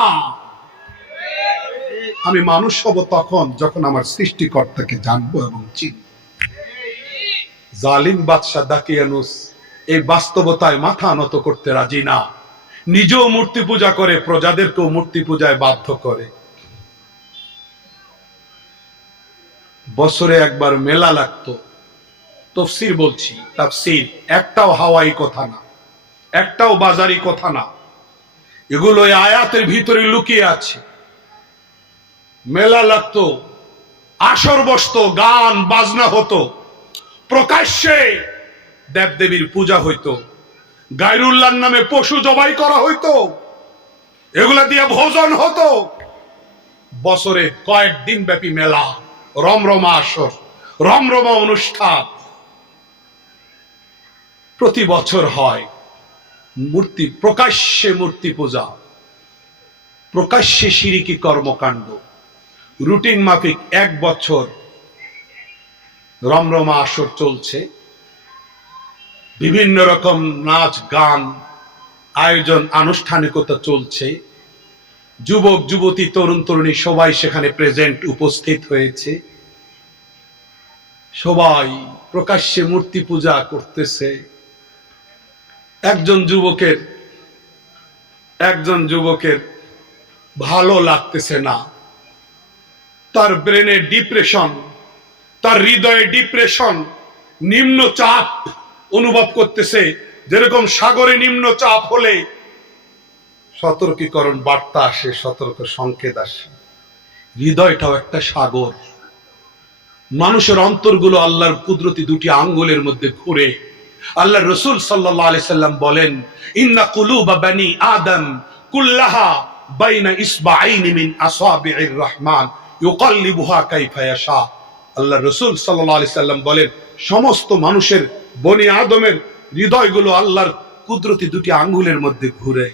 আমি মানুষ হব তখন যখন আমার সৃষ্টিকর্তাকে জানবো এবং চিনব। জালিম বাদশা দাকিয়ানুস এই বাস্তবতায় মাথা নত করতে রাজি না। নিজেও মূর্তি পূজা করে, প্রজাদেরকেও মূর্তি পূজায় বাধ্য করে। বছরে একবার মেলা লাগতো। তাফসীর বলছি, তাফসীর, একটাও হাওয়াই কথা না, একটাও বাজারি কথা না, এগুলো এই আয়াতের ভিতরে লুকিয়ে আছে। মেলা লাগতো, আসর বসতো, গান বাজনা হতো, প্রকাশ্যে দেবদেবীর পূজা হইতো, গায়রুল্লাহর নামে পশু জবাই করা হইতো, এগুলা দিয়ে ভোজন হতো। বছরে কয়েকদিন ব্যাপী মেলা, রমরমা আসর, রমরমা অনুষ্ঠান প্রতি বছর হয়। মূর্তি, প্রকাশ্যে মূর্তি পূজা, প্রকাশ্যে শিরকি কর্মকাণ্ড, রুটিন মাফিক 1 বছর রমরমা আসর চলছে। বিভিন্ন রকম নাচ গান, আয়োজন, আনুষ্ঠানিকতা চলছে। যুবক যুবতী, তরুণ তরুণী সবাই সেখানে প্রেজেন্ট, উপস্থিত হয়েছে। সবাই প্রকাশ্যে মূর্তি পূজা করতেছে। একজন যুবকের ভালো লাগতেছে না। তার ব্রেনে ডিপ্রেশন, তার হৃদয়ে ডিপ্রেশন, নিম্ন চাপ অনুভব করতেছে। যেরকম সাগরে নিম্ন চাপ হলে সতর্কীকরণ বার্তা আসে, সতর্ক সংকেত আসে, হৃদয়টাও একটা সাগর। মানুষের অন্তরগুলো আল্লাহর কুদরতি 2টি আঙ্গুলের মধ্যে ঘুরে। আল্লাহ রাসূল সাল্লাল্লাহু আলাইহি সাল্লাম বলেন, ইন্না কুলুবা বানি আদম কুল্লাহা বাইনা ইসবাঈনি মিন আসাবি'ir রহমান ইউকাল্লিবুহা কাইফা ইয়াশা। আল্লাহ রাসূল সাল্লাল্লাহু আলাইহি সাল্লাম বলেন, সমস্ত মানুষের, বনি আদমের হৃদয়গুলো আল্লাহর কুদরতি 2টি আঙ্গুলের মধ্যে ঘুরে।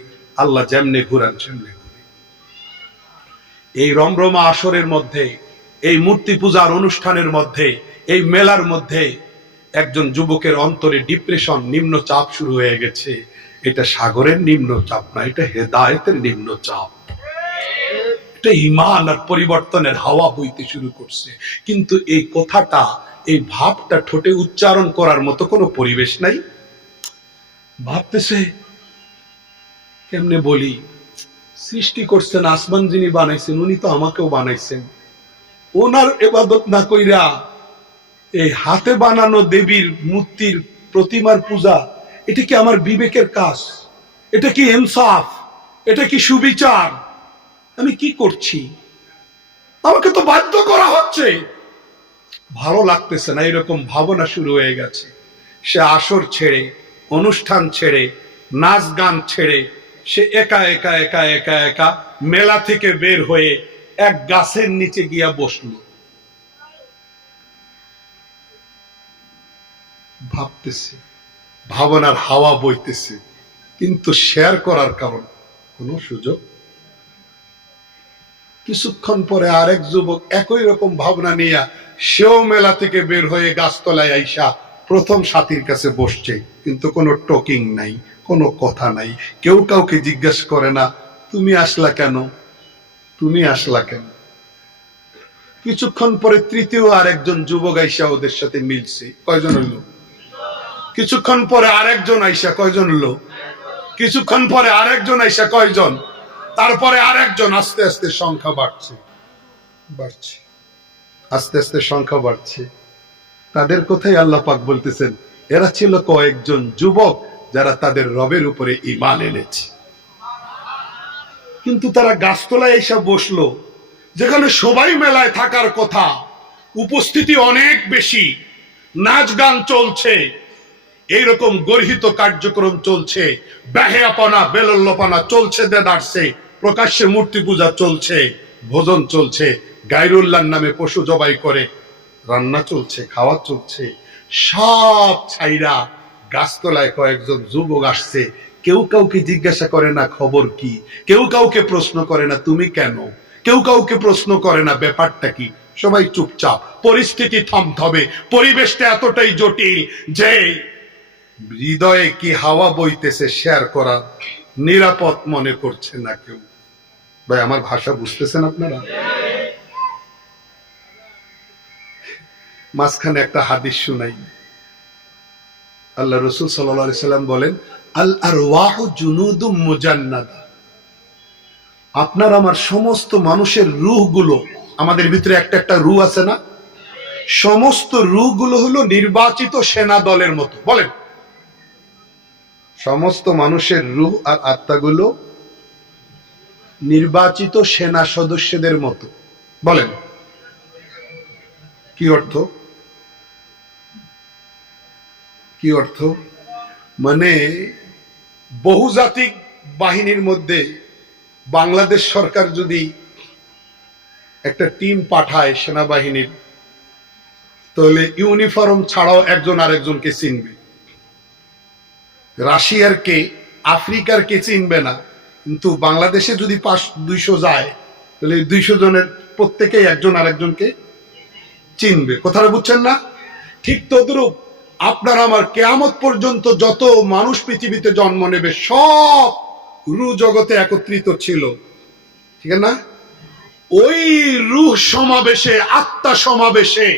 আল্লাহ যেমনে ঘুরান সেমনে ঘুরে। এই রমরমা আসরের মধ্যে, এই মূর্তি পূজার অনুষ্ঠানের মধ্যে, এই মেলার মধ্যে একজন যুবকের অন্তরে ডিপ্রেশন, নিম্ন চাপ শুরু হয়ে গেছে। এটা সাগরের নিম্ন চাপ না, এটা হেদায়েতের নিম্ন চাপ। এটা ঈমান আর পরিবর্তনের হাওয়া বইতে শুরু করছে। কিন্তু এই কথাটা, এই ভাবটা ঠোঁটে উচ্চারণ করার মতো কোনো পরিবেশ নাই। ভাবতেছে কেমনে বলি, সৃষ্টি করছেন আসমান যিনি বানাইছেন, উনি তো আমাকেও বানাইছেন। ওনার ইবাদত না কইরা এই হাতে বানানো দেবীর মূর্তির প্রতিমার পূজা, এটা কি আমার বিবেকের কাজ? এটা কি ইনসাফ? এটা কি সুবিচার? আমি কি করছি? আমাকে তো বাধ্য করা হচ্ছে। ভালো লাগতেছে না, এরকম ভাবনা শুরু হয়ে গেছে। সে আসর ছেড়ে, অনুষ্ঠান ছেড়ে, নাচ গান ছেড়ে, সে একা একা একা একা একা মেলা থেকে বের হয়ে এক গাছের নিচে গিয়া বসলো। ভাবতেছে, ভাবনার হাওয়া বইতেছে, কিন্তু শেয়ার করার কারণ কোন সুযোগ। কিছুক্ষণ পরে আরেক যুবক একই রকম ভাবনা নিয়ে সেও মেলা থেকে বের হয়ে গাছতলায় আইসা প্রথম সাথীর কাছে বসছে, কিন্তু কোনো টকিং নাই, কোনো কথা নাই। কেউ কাউকে জিজ্ঞেস করে না, তুমি আসলা কেন, তুমি আসলা কেন। কিছুক্ষণ পরে তৃতীয় আরেকজন যুবক আইসা ওদের সাথে মিলছে। কয়জন হলো? কিছুক্ষণ পরে আরেকজন আইসা, কয়জন হলো? কিছুক্ষণ পরে আরেকজন আইসা, কয়জন? তারপরে আরেকজন। আস্তে আস্তে সংখ্যা বাড়ছে, বাড়ছে, আস্তে আস্তে সংখ্যা বাড়ছে। তাদের কথাই আল্লাহ পাক বলতেছেন, এরা ছিল কয়েকজন যুবক যারা তাদের রবের উপরে ঈমান এনেছে। কিন্তু তারা গাছতলায় এসে বসলো, যেখানে সবাই মেলায় থাকার কথা, উপস্থিতি অনেক বেশি, নাচ গান চলছে, এইরকম গর্হিত কার্যক্রম চলছে, বেহেয়াপনা বেলল্যপনা চলছে, দেদারছে, প্রকাশ্যে মূর্তি পূজা চলছে, ভোজন চলছে, গায়রুল্লাহর নামে পশু জবাই করে রান্না চলছে, খাওয়া চলছে। সব ছাইরা গাছতলায় কয়েকজন যুবক আসছে। কেউ কাউকে জিজ্ঞাসা করে না খবর কি, কেউ কাউকে প্রশ্ন করে না তুমি কেন, কেউ কাউকে প্রশ্ন করে না ব্যাপারটা কি। সবাই চুপচাপ, পরিস্থিতি থমথমে, পরিবেশটা এতটাই জটিল যে হৃদয়ে কি হাওয়া বইতেছে শেয়ার করা নিরাপদ মনে করছে না কেউ। ভাই আমার ভাষা বুঝতেছেন আপনারা? মাঝখানে একটা হাদিস শুনাই। আল্লাহ রসুল সাল্লাল্লাহু আলাইহি সাল্লাম বলেন, আল আরওয়াহু জুনুদুম মুজান্নাদা। আপনার আমার সমস্ত মানুষের রূহগুলো, আমাদের ভিতরে একটা একটা রূহ আছে না, সমস্ত রূহগুলো হলো নির্বাচিত সেনা দলের মতো। বলেন, সমস্ত মানুষের রূহ আর আত্মাগুলো নির্বাচিত সেনা সদস্যদের মতো। বলেন কি অর্থ? কি অর্থ? মানে বহুজাতিক বাহিনীর মধ্যে বাংলাদেশ সরকার যদি একটা টিম পাঠায় সেনাবাহিনীর, তাহলে ইউনিফর্ম ছাড়াও একজন আরেকজনকে চিনবে। রাশিয়ার কে আফ্রিকার কে চিনবে না, কিন্তু বাংলাদেশে যদি 200 যায়, তাহলে 200 জনের প্রত্যেকেই একজন আরেকজনকে চিনবে। কথাটা বুঝছেন না? ঠিক তদ্রূপ আপনার আমার কিয়ামত পর্যন্ত যত মানুষ পৃথিবীতে জন্ম নেবে, সব রূহ জগতে একত্রিত ছিল, ঠিক না? ওই রূহ সমাবেশে, আত্মা সমাবেশে,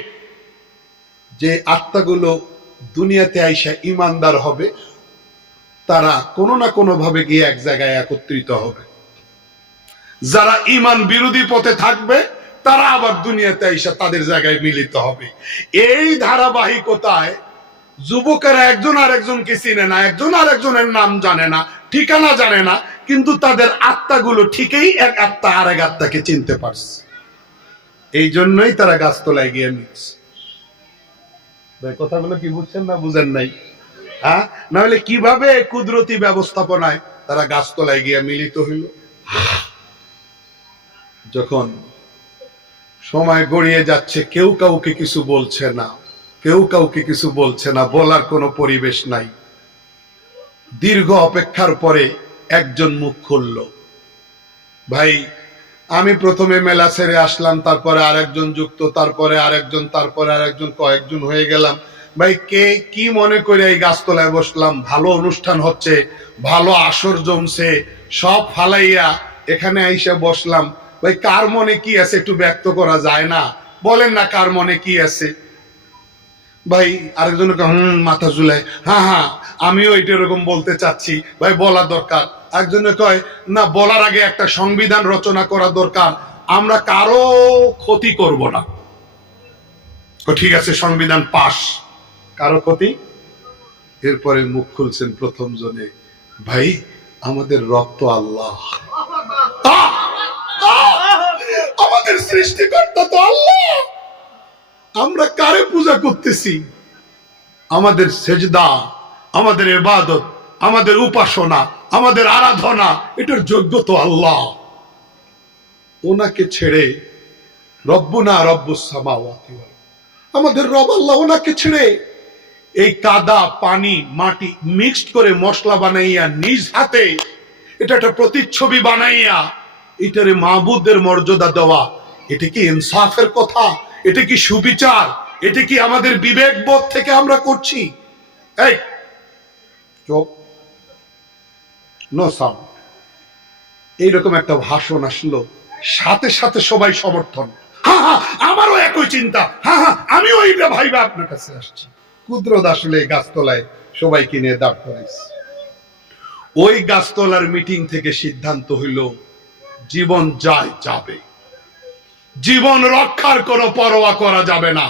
যে আত্মাগুলো দুনিয়াতে আইসা ইমানদার হবে, তারা কোনো না কোনো ভাবে গিয়ে এক জায়গায় একত্রিত হবে। যারা ইমান বিরোধী পথে থাকবে, তারা আবার দুনিয়াতে আইসা তাদের জায়গায় মিলিত হবে। এই ধারাবাহিকতায় যুবকেরা একজন আরেকজনকে চিনে না, একজন আরেকজনের নাম জানে না, ঠিকানা জানে না, কিন্তু তাদের আত্মাগুলো ঠিকই এক আত্মা আরেক আত্মাকে চিনতে পারছে। এই জন্যই তারা গাছতলায় গিয়ে মিলছে। কথাগুলো কি বুঝছেন না বুঝেন নাই? হ্যাঁ, না হলে কিভাবে কুদরতি ব্যবস্থাপনায় তারা গাছতলায় গিয়ে মিলিত হইল? যখন সময় গড়িয়ে যাচ্ছে, কেউ কাউকে কিছু বলছে না, কেউ কাউকে কিছু বলছে না, বলার কোনো পরিবেশ নাই। দীর্ঘ অপেক্ষার পরে একজন মুখ খুলল, ভাই আমি প্রথমে মেলা ছেড়ে আসলাম, তারপরে আরেকজন যুক্ত, তারপরে আরেকজন, তারপরে আরেকজন, কয়েকজন হয়ে গেলাম। ভাই কে কি মনে করে এই গাছতলায় বসলাম? ভালো অনুষ্ঠান হচ্ছে, ভালো আসর জমছে, সব ফালাইয়া এখানে আইসা বসলাম। ভাই কার মনে কি আছে একটু ব্যক্ত করা যায় না? বলেন না কার মনে কি আছে। ভাই আরেকজন মাথা ঝুলায়, হ্যাঁ হ্যাঁ আমিও এটা এরকম বলতে চাচ্ছি, ভাই বলা দরকার। একজনে কয় না, বলার আগে একটা সংবিধান রচনা করা দরকার, আমরা কারো ক্ষতি করব না। ঠিক আছে, সংবিধান পাস, কারো ক্ষতি। এরপরে মুখ খুলছেন প্রথম জনে, ভাই আমাদের রব তো আল্লাহ, আমাদের সৃষ্টিকর্তা তো আল্লাহ, আমরা কারে পূজা করতেছি? আমাদের সেজদা, আমাদের ইবাদত, আমাদের উপাসনা, আমাদের আরাধনা, এটার যোগ্য তো আল্লাহ। ওনাকে ছেড়ে রব্বুনা রব্বুস সামাওয়াতি ওয়াল, আমাদের রব আল্লাহ, ওনাকে ছেড়ে এই কাদা পানি মাটি মিক্সড করে মশলা বানাইয়া নিজ হাতে এটা একটা প্রতিচ্ছবি বানাইয়া এটারে মাবুদের মর্যাদা দেওয়া, এটা কি ইনসাফের কথা? এটা কি সুবিচার? এটা কি আমাদের বিবেকবোধ থেকে আমরা করছি? এই চুপ, নো সাউন্ড। এইরকম একটা ভাষণ আসলো, সাথে সাথে সবাই সমর্থন, হা হ্যাঁ হ্যাঁ আমারও একই চিন্তা, হ্যাঁ হ্যাঁ আমিও এই ভাইবা আপনার কাছে আসছি। কুদরত আসলে গাছতলায় সবাইকে নিয়ে দাঁড় করাইছে। ওই গাছতলার মিটিং থেকে সিদ্ধান্ত হইল জীবন যায় যাবে, জীবন রক্ষার কোনো পরোয়া করা যাবে না।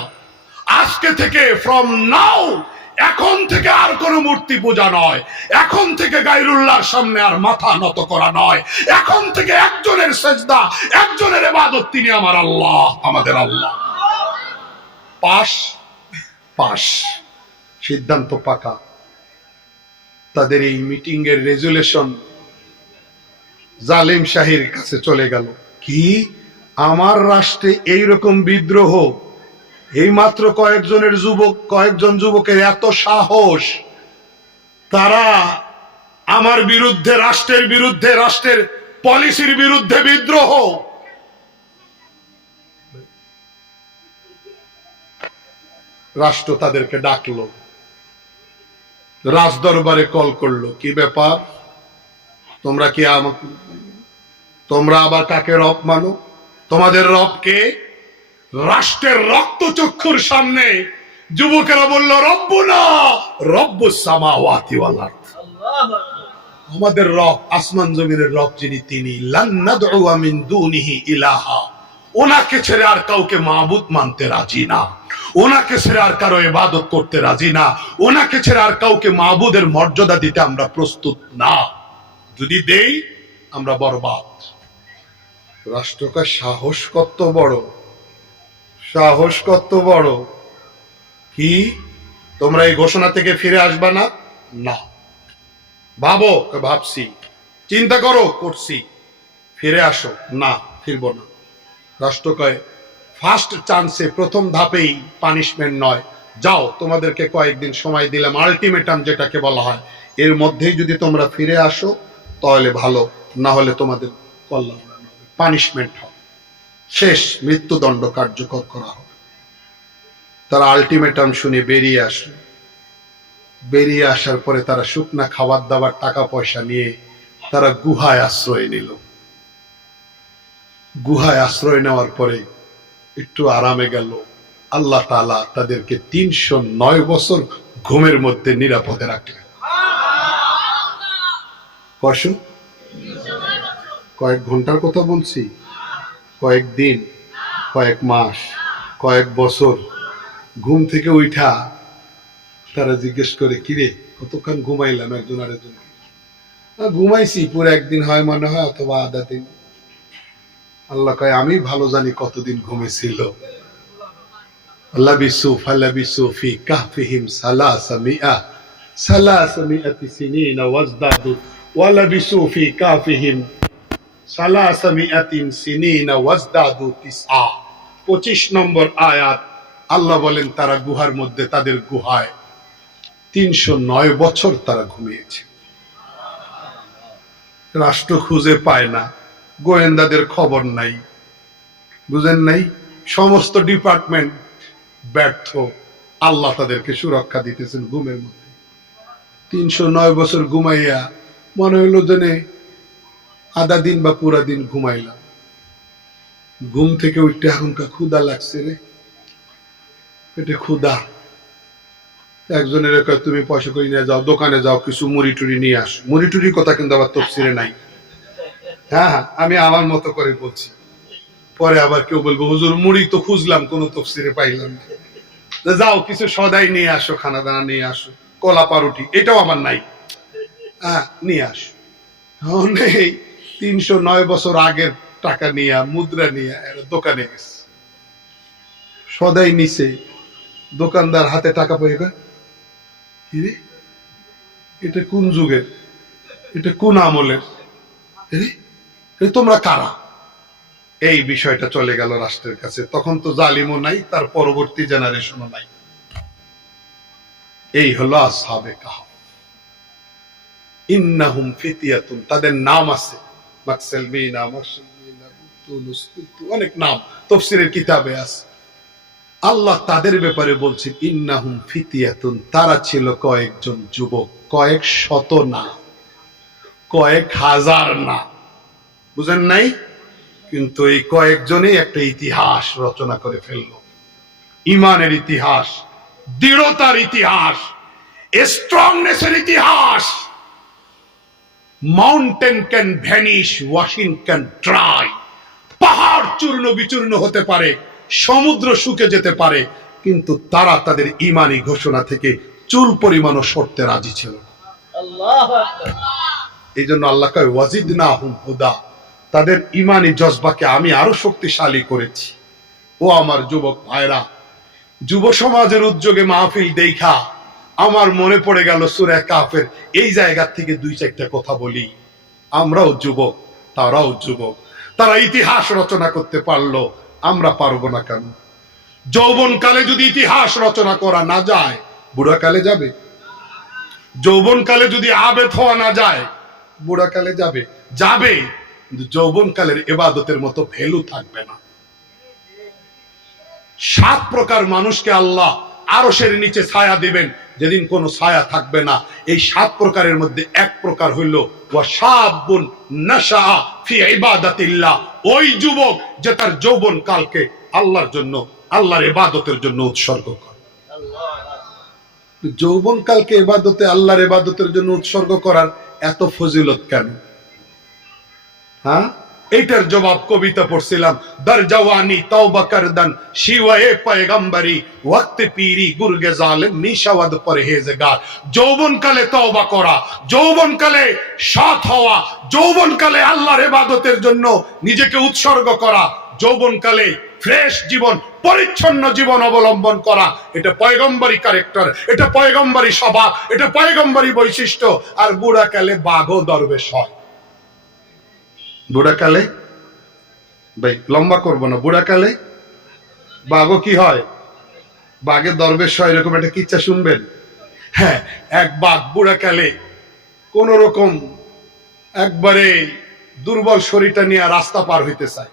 আজকে থেকে ফ্রম নাও, এখন থেকে আর কোনো মূর্তি পূজা নয়, এখন থেকে গায়রুল্লাহর সামনে আর মাথা নত করা নয়, এখন থেকে একজনের সেজদা, একজনের ইবাদত, তিনি আমার আল্লাহ, আমাদের আল্লাহ। পাস পাস সিদ্ধান্ত পাকা। তাদের এই মিটিং এর রেজুলেশন জালিম শাহীর কাছে চলে গেল। কি আমার রাষ্ট্রে এইরকম বিদ্রোহ, এই মাত্র কয়েকজন যুবকের এত সাহস, তারা আমার বিরুদ্ধে, রাষ্ট্রের বিরুদ্ধে, রাষ্ট্রের পলিসির বিরুদ্ধে বিদ্রোহ। রাষ্ট্র তাদেরকে ডাকলো, রাজদরবারে কল করলো, কি ব্যাপার, তোমরা কি আমাকে, তোমরা আবার কাকে রব মানো? তোমাদের রব কে? রাষ্ট্রের রক্তচক্ষুর সামনে যুবকেরা বলল রব্বুনা রব্বুস সামাওয়াতি ওয়াল আরদ, আমাদের রব, আসমান জমিনের রব যিনি, তিনি লান নাদউ মিন দুনিহি ইলাহা, ওনাকে ছেড়ে আর কাউকে মাবুদ মানতে রাজি না, ওনাকে ছেড়ে আর কারো ইবাদত করতে রাজি না, ওনাকে ছেড়ে আর কাউকে মাবুদের মর্যাদা দিতে আমরা প্রস্তুত না, যদি দেই আমরা বরবাদ। রাষ্ট্রকার সাহস কত বড়, সাহস কত বড়। কি তোমরা এই ঘোষণা থেকে ফিরে আসবা না? না। ভাবো? ভাবছি। চিন্তা করো? করছি। ফিরে আসো? না, ফিরব না। রাষ্ট্র কয় ফার্স্ট চান্সে, প্রথম ধাপেই পানিশমেন্ট নয়, যাও তোমাদেরকে কয়েকদিন সময় দিলাম, আলটিমেটাম যেটাকে বলা হয়, এর মধ্যেই যদি তোমরা ফিরে আসো তাহলে ভালো, না হলে তোমাদের কল্যাণ হবে, পানিশমেন্ট হবে, শেষ, মৃত্যুদণ্ড কার্যকর করা হবে। তারা আলটিমেটাম শুনে বেরিয়ে আসলো। বেরিয়ে আসার পরে তারা শুকনা খাবার দাবার, টাকা পয়সা নিয়ে তারা গুহায় আশ্রয় নিল। গুহায় আশ্রয় নেওয়ার পরে একটু আরামে গেল। আল্লাহ তাআলা তাদেরকে 309 বছর ঘুমের মধ্যে নিরাপদে রাখলেন। কয়শো? কয়েক ঘন্টার কথা বলছি, কয়েক দিন, কয়েক মাস, কয়েক বছর। ঘুম থেকে উঠা তারা জিজ্ঞেস করে, কিরে কতক্ষণ ঘুমাইলাম? একজন আরেকজন, ঘুমাইছি পুরো একদিন হয় মনে হয়, অথবা আধা দিন। আল্লাহ কয় আমি ভালো জানি কতদিন ঘুমেছিল। লাবিসু ফালাবিসু ফি কাহফিহিম সালাসামিআতি সিনিনা ওয়াজদাদু ওয়ালাবিসু ফি কাহফিহিম সালাসামিআতিন সিনিনা ওয়াজদাদু তিসআ। 25 নম্বর আয়াত। আল্লাহ বলেন তারা গুহার মধ্যে, তাদের গুহায় 309 বছর তারা ঘুমিয়েছে। রাষ্ট্র খুঁজে পায় না, গোয়েন্দাদের খবর নাই, বুঝেন নাই, সমস্ত ডিপার্টমেন্ট ব্যর্থ। আল্লাহ তাদেরকে সুরক্ষা দিতেছেন ঘুমের মধ্যে। 309 বছর ঘুমাইয়া মনে হইলো জেনে আধা দিন বা পুরা দিন ঘুমাইলাম। ঘুম থেকে উঠতে এখনকার ক্ষুধা লাগছে রে, পেটে ক্ষুধা। একজনের কয় তুমি পয়সা করে নিয়ে যাও, দোকানে যাও, কিছু মুড়ি টুড়ি নিয়ে আসো। মুড়ি টুড়ির কথা কিন্তু আবার তফসিরে নাই। হ্যাঁ হ্যাঁ, আমি আমার মতো করে বলছি। পরে আবার কেউ বলবো হুজুর মুড়ি তো খুঁজলাম, কোন তফসিরে পাইলাম না। যাও কিছু সদাই নিয়ে আসো, খানা দানা নিয়ে আসো, কলা পাউরুটি, এটাও আমার নাই, হ্যাঁ নিয়ে আসো। নেই। 309 বছর আগের টাকা নিয়ে, মুদ্রা নিয়ে দোকানে গেছে, সদাই নিছে। দোকানদার হাতে টাকা পয়সা, কিরে এটা কোন যুগের, এটা কোন আমলের, তোমরা কারা? এই বিষয়টা চলে গেল রাষ্ট্রের কাছে। তখন তো জালিমও নাই, তার পরবর্তী জেনারেশনও নাই। এই হলো আসহাবে কাহফ। ইন্নাহুম ফিতিয়াতুন, তাদের নাম আছে, মাকসালমিনা, মাকসালমিনা, তুনুস, অনেক নাম তাফসীরের কিতাবে আছে। আল্লাহ তাদের ব্যাপারে বলছেন ইন্নাহুম ফিতিয়াতুন, তারা ছিল কয়েকজন যুবক, কয়েক শত না, কয়েক হাজার না, বুঝেন নাই? কিন্তু এই কয়েকজনই একটা ইতিহাস রচনা করে ফেলল, ইমানের ইতিহাস, দৃঢ়তার ইতিহাস, স্ট্রংনেসের ইতিহাস। Mountain can vanish, washing can dry. পাহাড় চূর্ণ বিচূর্ণ হতে পারে, সমুদ্র শুকে যেতে পারে, কিন্তু তারা তাদের ইমানি ঘোষণা থেকে চুল পরিমাণও সরতে রাজি ছিল না। এই জন্য আল্লাহ কয় ওয়াজিদনাহুম হুদা, তাদের ইমানি জজবাকে আমি আরো শক্তিশালী করেছি। ও আমার যুবক ভাইরা, যুব সমাজের উদ্যোগে মাহফিল দেখা আমার মনে পড়ে গেল সূরা কাফের। এই জায়গা থেকে দুই চারটা কথা বলি। আমরাও যুবক, তারাও যুবক, তারা ইতিহাস রচনা করতে পারলো, আমরা পারবো না কেন? যৌবনকালে যদি ইতিহাস রচনা করা না যায়, বুড়াকালে যাবে? যৌবনকালে যদি আবেদ হওয়া না যায়, বুড়াকালে যাবে? যাবে, কিন্তু যৌবনকালের ইবাদতের মতো ভ্যালু থাকবে না। 7 প্রকার মানুষকে আল্লাহ আরশের নিচে ছায়া দিবেন, যেদিন কোনো ছায়া থাকবে না। এই 7 প্রকারের মধ্যে এক প্রকার হইল ওয়াশাবুন নাশা ফি ইবাদাতিল্লাহ, ওই যুবক যে তার যৌবন কালকে আল্লাহর জন্য, আল্লাহর ইবাদতের জন্য উৎসর্গ করে। যৌবন কালকে ইবাদতে, আল্লাহর ইবাদতের জন্য উৎসর্গ করার এত ফজিলত কেন? হ্যাঁ, এইটার জবাব কবিতা পড়ছিলাম। দর জওয়ানি তওবা করদান শিওয়ে পয়গম্বরি, ওয়াক্ত পীরি গুরগে জালিম নিশাওয়াদ পরহেজগার। যৌবনকালে তওবা করা, যৌবনকালে সৎ হওয়া, যৌবনকালে আল্লাহর ইবাদতের জন্য নিজেকে উৎসর্গ করা, যৌবনকালে ফ্রেশ জীবন, পরিচ্ছন্ন জীবন অবলম্বন করা, এটা পয়গম্বরী ক্যারেক্টার, এটা পয়গম্বরী স্বভাব, এটা পয়গম্বরী বৈশিষ্ট্য। আর বুড়াকালে বাঘও দরবেশ হয়। বুড়াকালে, ভাই লম্বা করবো না, বুড়াকালে বাঘও কি হয়? বাঘের দরবেশ হয়, এরকম একটা কিচ্ছা শুনবেন? হ্যাঁ, এক বাঘ বুড়াকালে কোন রকম একবারে দুর্বল শরীরটা নিয়ে রাস্তা পার হইতে চায়,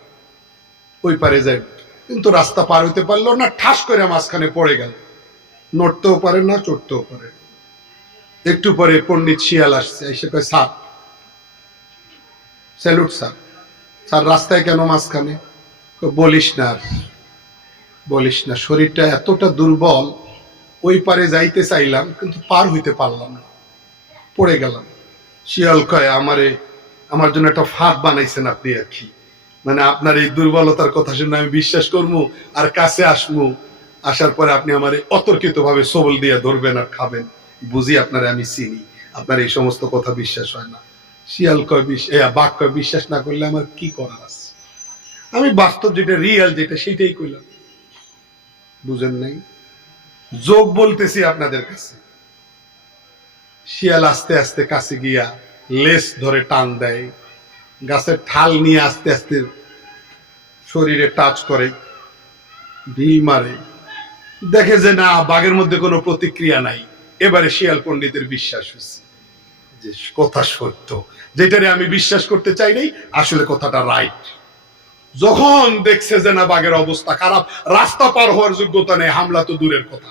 ওই পারে যায়, কিন্তু রাস্তা পার হইতে পারলো না, ঠাস করে মাঝখানে পড়ে গেল। নড়তেও পারে না, চড়তেও পারে। একটু পরে পণ্ডিত শিয়াল আসছে, এসে কয় স্যার, স্যালুট স্যার, স্যার রাস্তায় কেন মাঝখানে? বলিস না, বলিস না, শরীরটা এতটা দুর্বল, ওই পারে যাইতে চাইলাম কিন্তু পার হইতে পারলাম না, পড়ে গেলাম। শিয়াল কয় আমার জন্য একটা ফাঁদ বানাইছেন আপনি আর কি, মানে আপনার এই দুর্বলতার কথা শুনে আমি বিশ্বাস করবো আর কাছে আসবো, আসার পরে আপনি আমার অতর্কিত ভাবে সবল দিয়ে ধরবেন আর খাবেন, বুঝি আপনারে আমি চিনি, আপনার এই সমস্ত কথা বিশ্বাস হয় না। শিয়াল কয় বাঘ কয় বিশ্বাস না করলে আমার কি করার আছে, আমি বাস্তব যেটা রিয়েল যেটা সেটাই কইলাম। বুঝেন নাই? যোগ বলতেছি আপনাদের কাছে। শিয়াল আস্তে আস্তে কাছে গিয়া লেস ধরে টান দেয়, গাছের ঠাল নিয়ে আস্তে আস্তে শরীরে টাচ করে, ঢিল মারে, দেখে যে না, বাঘের মধ্যে কোনো প্রতিক্রিয়া নাই। এবারে শিয়াল পণ্ডিতের বিশ্বাস হয়েছে যে কথা সত্য, যেটারে আমি বিশ্বাস করতে চাই নাই, আসলে কথাটা রাইট। যখন দেখছে যে না, বাঘের অবস্থা খারাপ, রাস্তা পার হওয়ার যোগ্যতা নেই, হামলা তো দূরের কথা,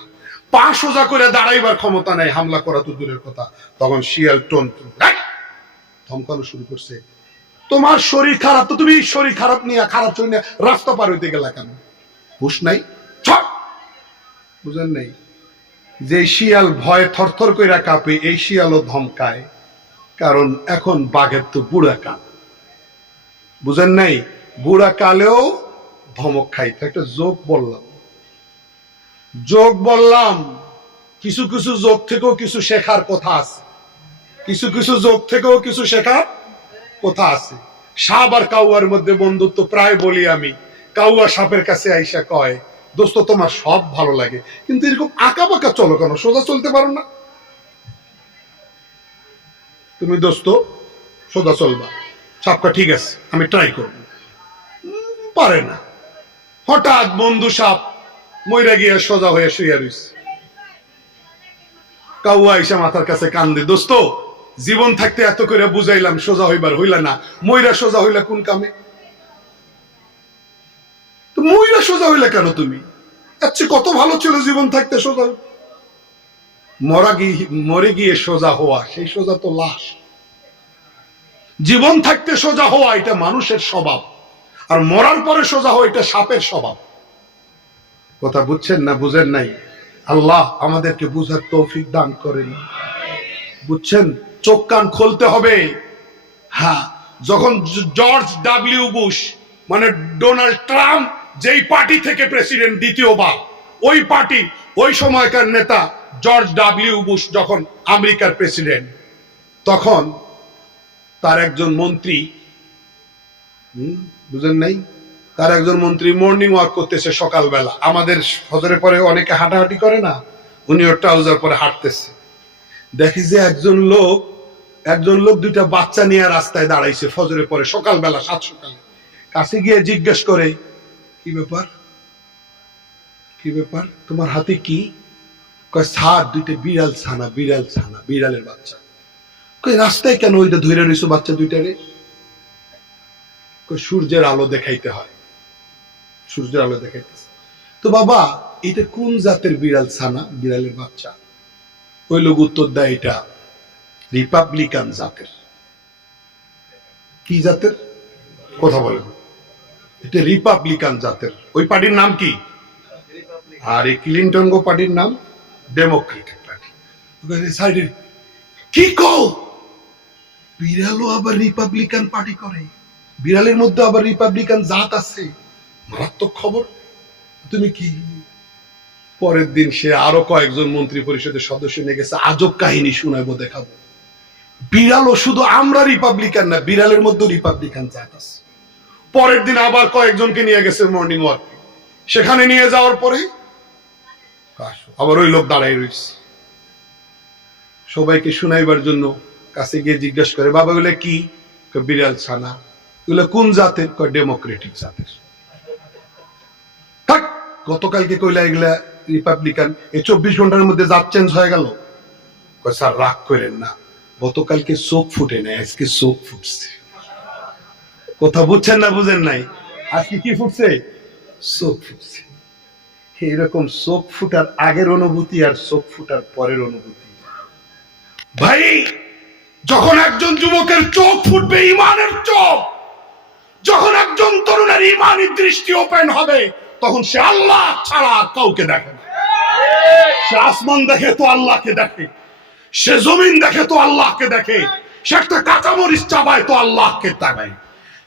পা সোজা করে দাঁড়াইবার ক্ষমতা নেই, হামলা করা তো দূরের কথা, তখন শিয়াল টোন ধমকানো শুরু করছে, তোমার শরীর খারাপ তো তুমি শরীর খারাপ নিয়ে, খারাপ শরীর নিয়ে রাস্তা পার হইতে গেলা কেন? হুশ নাই? বুঝেন নাই? যে শিয়াল ভয়ে থরথর কইরা কাঁপে, এই শিয়ালও ধমকায়, কারণ এখন বাঘের তো বুড়া কাল। বুঝেন নাই? বুড়া কালেও ধমক খাইতে। একটা যোগ বললাম, কিছু কিছু যোগ থেকেও কিছু শেখার কথা আছে, কিছু কিছু যোগ থেকেও কিছু শেখার কথা আছে। সাপ আর কাউয়ার মধ্যে বন্ধুত্ব প্রায় বলি আমি। কাউয়া সাপের কাছে আইসা কয়, দোস্ত তোমার সব ভালো লাগে, কিন্তু এরকম আঁকা বাঁকা চলো কেন, সোজা চলতে পারো না? তুমি দোস্ত সোজা চলবা। সাপকা ঠিক আছে, আমি ট্রাই করব। পারে না। হঠাৎ বন্ধু সাপ মইরা গিয়ে সোজা হয়ে শুয়ে রইছে। কাউয়া আইসা মাথার কাছে কান্দে, দোস্ত জীবন থাকতে এত করে বুঝাইলাম, সোজা হইবার হইলা না, মইরা সোজা হইলা কোন কামে? তো মইরা সোজা হইলা কেন তুমি? আচ্ছা কত ভালো ছিল জীবন থাকতে সোজা। মরে গিয়ে সোজা হওয়া, সেই সোজা তো লাশ। জীবন থাকতে সোজা হওয়া এটা মানুষের স্বভাব। আর মরার পরে সোজা হয় এটা সাপের স্বভাব। কথা বুঝছেন না বুঝেন নাই? আল্লাহ আমাদেরকে বুঝার তৌফিক দান করেন। বুঝছেন? চোখ কান খুলতে হবে। হ্যাঁ, যখন জর্জ ডাব্লিউ বুশ মানে ডোনাল্ড ট্রাম্প যেই পার্টি থেকে প্রেসিডেন্ট দ্বিতীয়বার, ওই পার্টি ওই সময়কার নেতা জর্জ ডাব্লিউ বুশ যখন আমেরিকার প্রেসিডেন্ট, তখন তার একজন মন্ত্রী, বুঝেন নাই, তার একজন মন্ত্রী মর্নিং ওয়াক করতেছে সকালবেলা। আমাদের ফজরের পরে অনেকে হাঁটাহাঁটি করে না, উনিও ট্রাউজার পরে হাঁটতেছে। দেখি যে একজন লোক দুইটা বাচ্চা নিয়ে রাস্তায় দাঁড়াইছে ফজরের পরে সকালবেলা, সাত সকালে। কাছে গিয়ে জিজ্ঞেস করে, কি ব্যাপার, কি ব্যাপার, তোমার হাতে কি? কয় স্যার, দুইটা বিড়াল ছানা, বিড়ালের বাচ্চা। কয় রাস্তায় কেন ওইটা ধরে রইছো বাচ্চা দুইটারে? কয় সূর্যের আলো দেখাইতে হয়, সূর্যের আলো দেখাইতেছে। তো বাবা, এটা কোন জাতের বিড়াল ছানা, বিড়ালের বাচ্চা? ওই লোক উত্তর দেয়, এটা রিপাবলিকান জাতের। কি জাতের? কথা বলেন। এটা রিপাবলিকান জাতের। ওই পার্টির নাম কি? আর এই ক্লিন্টন গো পার্টির নাম ডেমোক্রেটিক পার্টি। কি কও? বিড়ালও আবার রিপাবলিকান পার্টি করে? বিড়ালের মধ্যে আবার রিপাবলিকান জাত আছে? মারাত্মক খবর। তুমি কি? পরের দিন সে আরো কয়েকজন মন্ত্রী পরিষদের সদস্য নিয়ে গেছে, আজব কাহিনী শুনাবো, দেখাবো। বিড়ালও শুধু আমরা রিপাবলিকান না, বিড়ালের মধ্যে রিপাবলিকান জাত আছে। পরের দিন আবার কয়েকজনকে নিয়ে গেছে মর্নিং ওয়াক। সেখানে নিয়ে যাওয়ার পরে আবার ওই লোক দাঁড়াই রয়েছে, সবাইকে শুনাইবার জন্য। কাছে গিয়ে জিজ্ঞেস করে, বাবা এগুলো কি? বিড়াল ছানা। এগুলো কোন জাতের? ডেমোক্রেটিক জাতের। থাক, গতকালকে কইলা এগুলা রিপাবলিকান, এই 24 ঘন্টার মধ্যে জাত চেঞ্জ হয়ে গেল। স্যার রাগ করেন না, গতকালকে চোখ ফুটে নাই, আজকে চোখ ফুটছে। কথা বুঝছেন না বুঝেন নাই? আজকে কি ফুটছে? চোখ ফুটছে। এইরকম চোখ ফুটার আগের অনুভূতি আর চোখ ফুটার পরের অনুভূতি। ভাই, যখন একজন যুবকের চোখ ফুটবে, ইমানের চোখ, যখন একজন তরুণের ইমানি দৃষ্টি ওপেন হবে, তখন সে আল্লাহ ছাড়া আর কাউকে দেখে না। সে আসমান দেখে তো আল্লাহকে দেখে, সে জমিন দেখে তো আল্লাহকে দেখে, সে একটা কাঁচামরিচ চাবায় তো আল্লাহকে তাকায়,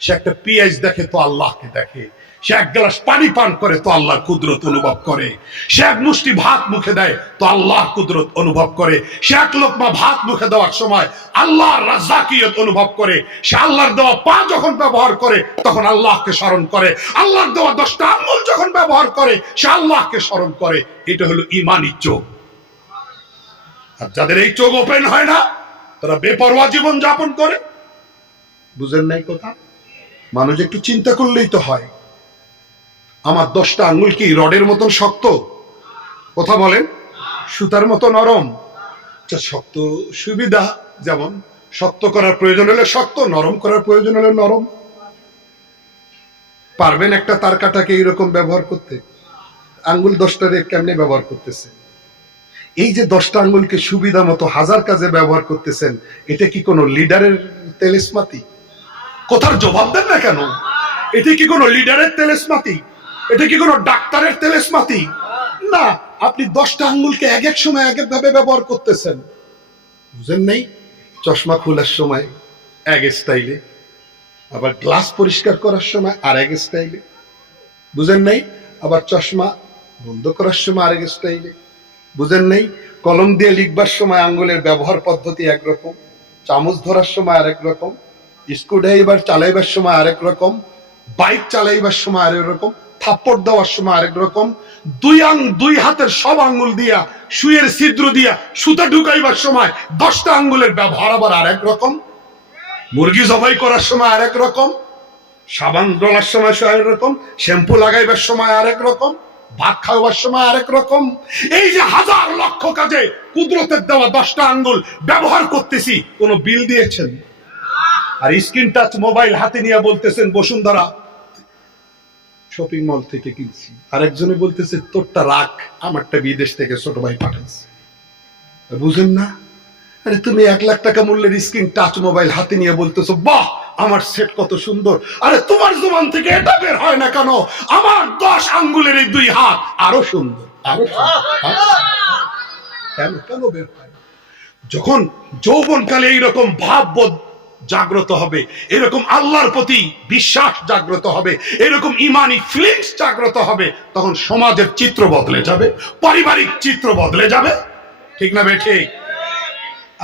সে একটা পেঁয়াজ দেখে তো আল্লাহকে দেখে, সে এক গ্লাস পানি পান করে তো আল্লাহর কুদরত অনুভব করে, সে এক মুষ্টি ভাত মুখে দেয় তো আল্লাহর কুদরত অনুভব করে, সে এক লোকমা ভাত মুখে দেওয়ার সময় আল্লাহর রাজ্জাকিয়ত অনুভব করে, সে আল্লাহর দেওয়া পা যখন ব্যবহার করে তখন আল্লাহকে স্মরণ করে, আল্লাহর দেওয়া 10টা আঙ্গুল যখন ব্যবহার করে সে আল্লাহকে স্মরণ করে। এটা হলো ঈমানী চোখ। আর যাদের এই চোখ ওপেন হয় না, তারা বেপরোয়া জীবন যাপন করে। বুঝেন নাই কথা? মানুষ একটু চিন্তা করলেই তো হয়, আমার 10টা আঙ্গুল কি রডের মতন শক্ত? কথা বলেন। সুতার মতো নরম? শক্ত সুবিধা, যেমন শক্ত করার প্রয়োজন হলে শক্ত, নরম করার প্রয়োজন হলে নরম। পারবেন একটা তার কাটাকে এইরকম ব্যবহার করতে? আঙ্গুল 10টারে কেমনে ব্যবহার করতেছে? এই যে 10টা আঙ্গুলকে সুবিধা মতো হাজার কাজে ব্যবহার করতেছেন, এটা কি কোনো লিডারের তেলেসমাতি? কথার জবাব দেন না কেন? এটা কি কোনো লিডারের তেলেসমাতি? এটা কি কোনো ডাক্তারের তেলেসমাতি? না, আপনি 10টা আঙ্গুলকে এক এক সময় এক এক ভাবে ব্যবহার করতেছেন। বুঝেন নাই? চশমা খোলার সময় এক স্টাইলে, আবার গ্লাস পরিষ্কার করার সময় আর এক স্টাইলে। বুঝেন নাই? আবার চশমা বন্ধ করার সময় আরেক স্টাইলে। বুঝেন নাই? কলম দিয়ে লিখবার সময় আঙ্গুলের ব্যবহার পদ্ধতি একরকম, চামচ ধরার সময় আরেক রকম, স্ক্রুড্রাইভার চালাইবার সময় আরেক রকম, বাইক চালাইবার সময় আরেক রকম, থাপ্পড় দেওয়ার সময় আরেক রকম, দুই হাতের সব আঙ্গুল দিয়া সুইয়ের ছিদ্র দিয়া সুতা ঢুকাইবার সময় 10টা আঙ্গুলের ব্যবহার আবার আরেক রকম, মুরগি জবাই করার সময় আরেক রকম, সাবান ডলার সময় আরেক রকম, শ্যাম্পু লাগাইবার সময় আরেক রকম, ভাত খাওয়ার সময় আরেক রকম। এই যে হাজার লক্ষ কাজে কুদরতের দেওয়া 10টা আঙ্গুল ব্যবহার করতেছি, কোন বিল দিয়েছেন? আর স্ক্রিন টাচ মোবাইল হাতে নিয়ে বলতেছেন বসুন্ধরা শপিং মল থেকে কিনছি, আরেকজনে বলতেছে তোরটা রাখ, আমারটা বিদেশ থেকে ছোট ভাই পাঠাইছে। বুঝেন না? আরে তুমি 1 লাখ টাকা মূল্যের স্ক্রিন টাচ মোবাইল হাতে নিয়ে বলতেছো বাহ আমার সেট কত সুন্দর। আরে তোমার জবান থেকে এটা বের হয় না কেন? আমার 10 আঙ্গুলের এই 2 হাত আরো সুন্দর, আরো সুন্দর। কেন কেন বের হয় না? যখন যৌবনকালে এইরকম ভাববোধ জাগ্রত হবে, এরকম আল্লাহর প্রতি বিশ্বাস জাগ্রত হবে, এরকম ইমানি ফিলিংস জাগ্রত হবে, তখন সমাজের চিত্র বদলে যাবে, পারিবারিক চিত্র বদলে যাবে। ঠিক না বেঠিক?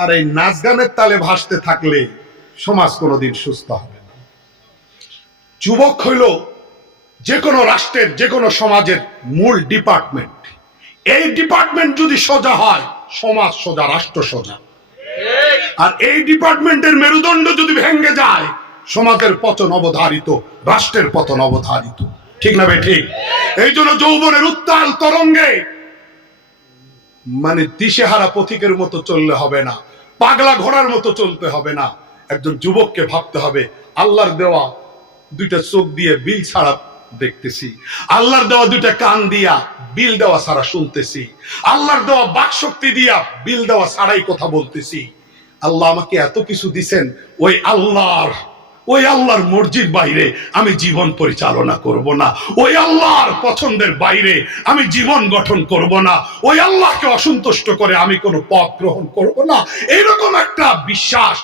আর এই নাচ গানের তালে ভাসতে থাকলে সমাজ কোনোদিন সুস্থ হবে না। যুবক হইল যে কোনো রাষ্ট্রের, যে কোনো সমাজের মূল ডিপার্টমেন্ট। এই ডিপার্টমেন্ট যদি সোজা হয়, সমাজ সোজা, রাষ্ট্র সোজা। আর এই ডিপার্টমেন্টের মেরুদণ্ড যদি ভেঙে যায়, সমাজের পতন অবধারিত, রাষ্ট্রের পতন অবধারিত। ঠিক না বেঠিক? এই জন্য যৌবনের উত্তাল তরঙ্গে মানে দিশেহারা পথিকের মতো চললে হবে না, পাগলা ঘোড়ার মতো চলতে হবে না। একজন যুবককে ভাবতে হবে, আল্লাহর দেওয়া 2টা চোখ দিয়ে বিল ছাড়া দেখতেছি, আল্লাহর দেওয়া 2টা কান দিয়া বিল দেওয়া ছাড়া শুনতেছি, আল্লাহর দেওয়া বাকশক্তি দিয়া বিল দেওয়া ছাড়াই কথা বলতেছি। আল্লাহ আমাকে এত কিছু দিছেন, ওই আল্লাহর মর্জির বাইরে আমি জীবন পরিচালনা করব না, ওই আল্লাহর পছন্দের বাইরে আমি জীবন গঠন করব না, ওই আল্লাহকে অসন্তুষ্ট করে আমি কোনো পথ গ্রহণ করব না। এইরকম একটা বিশ্বাস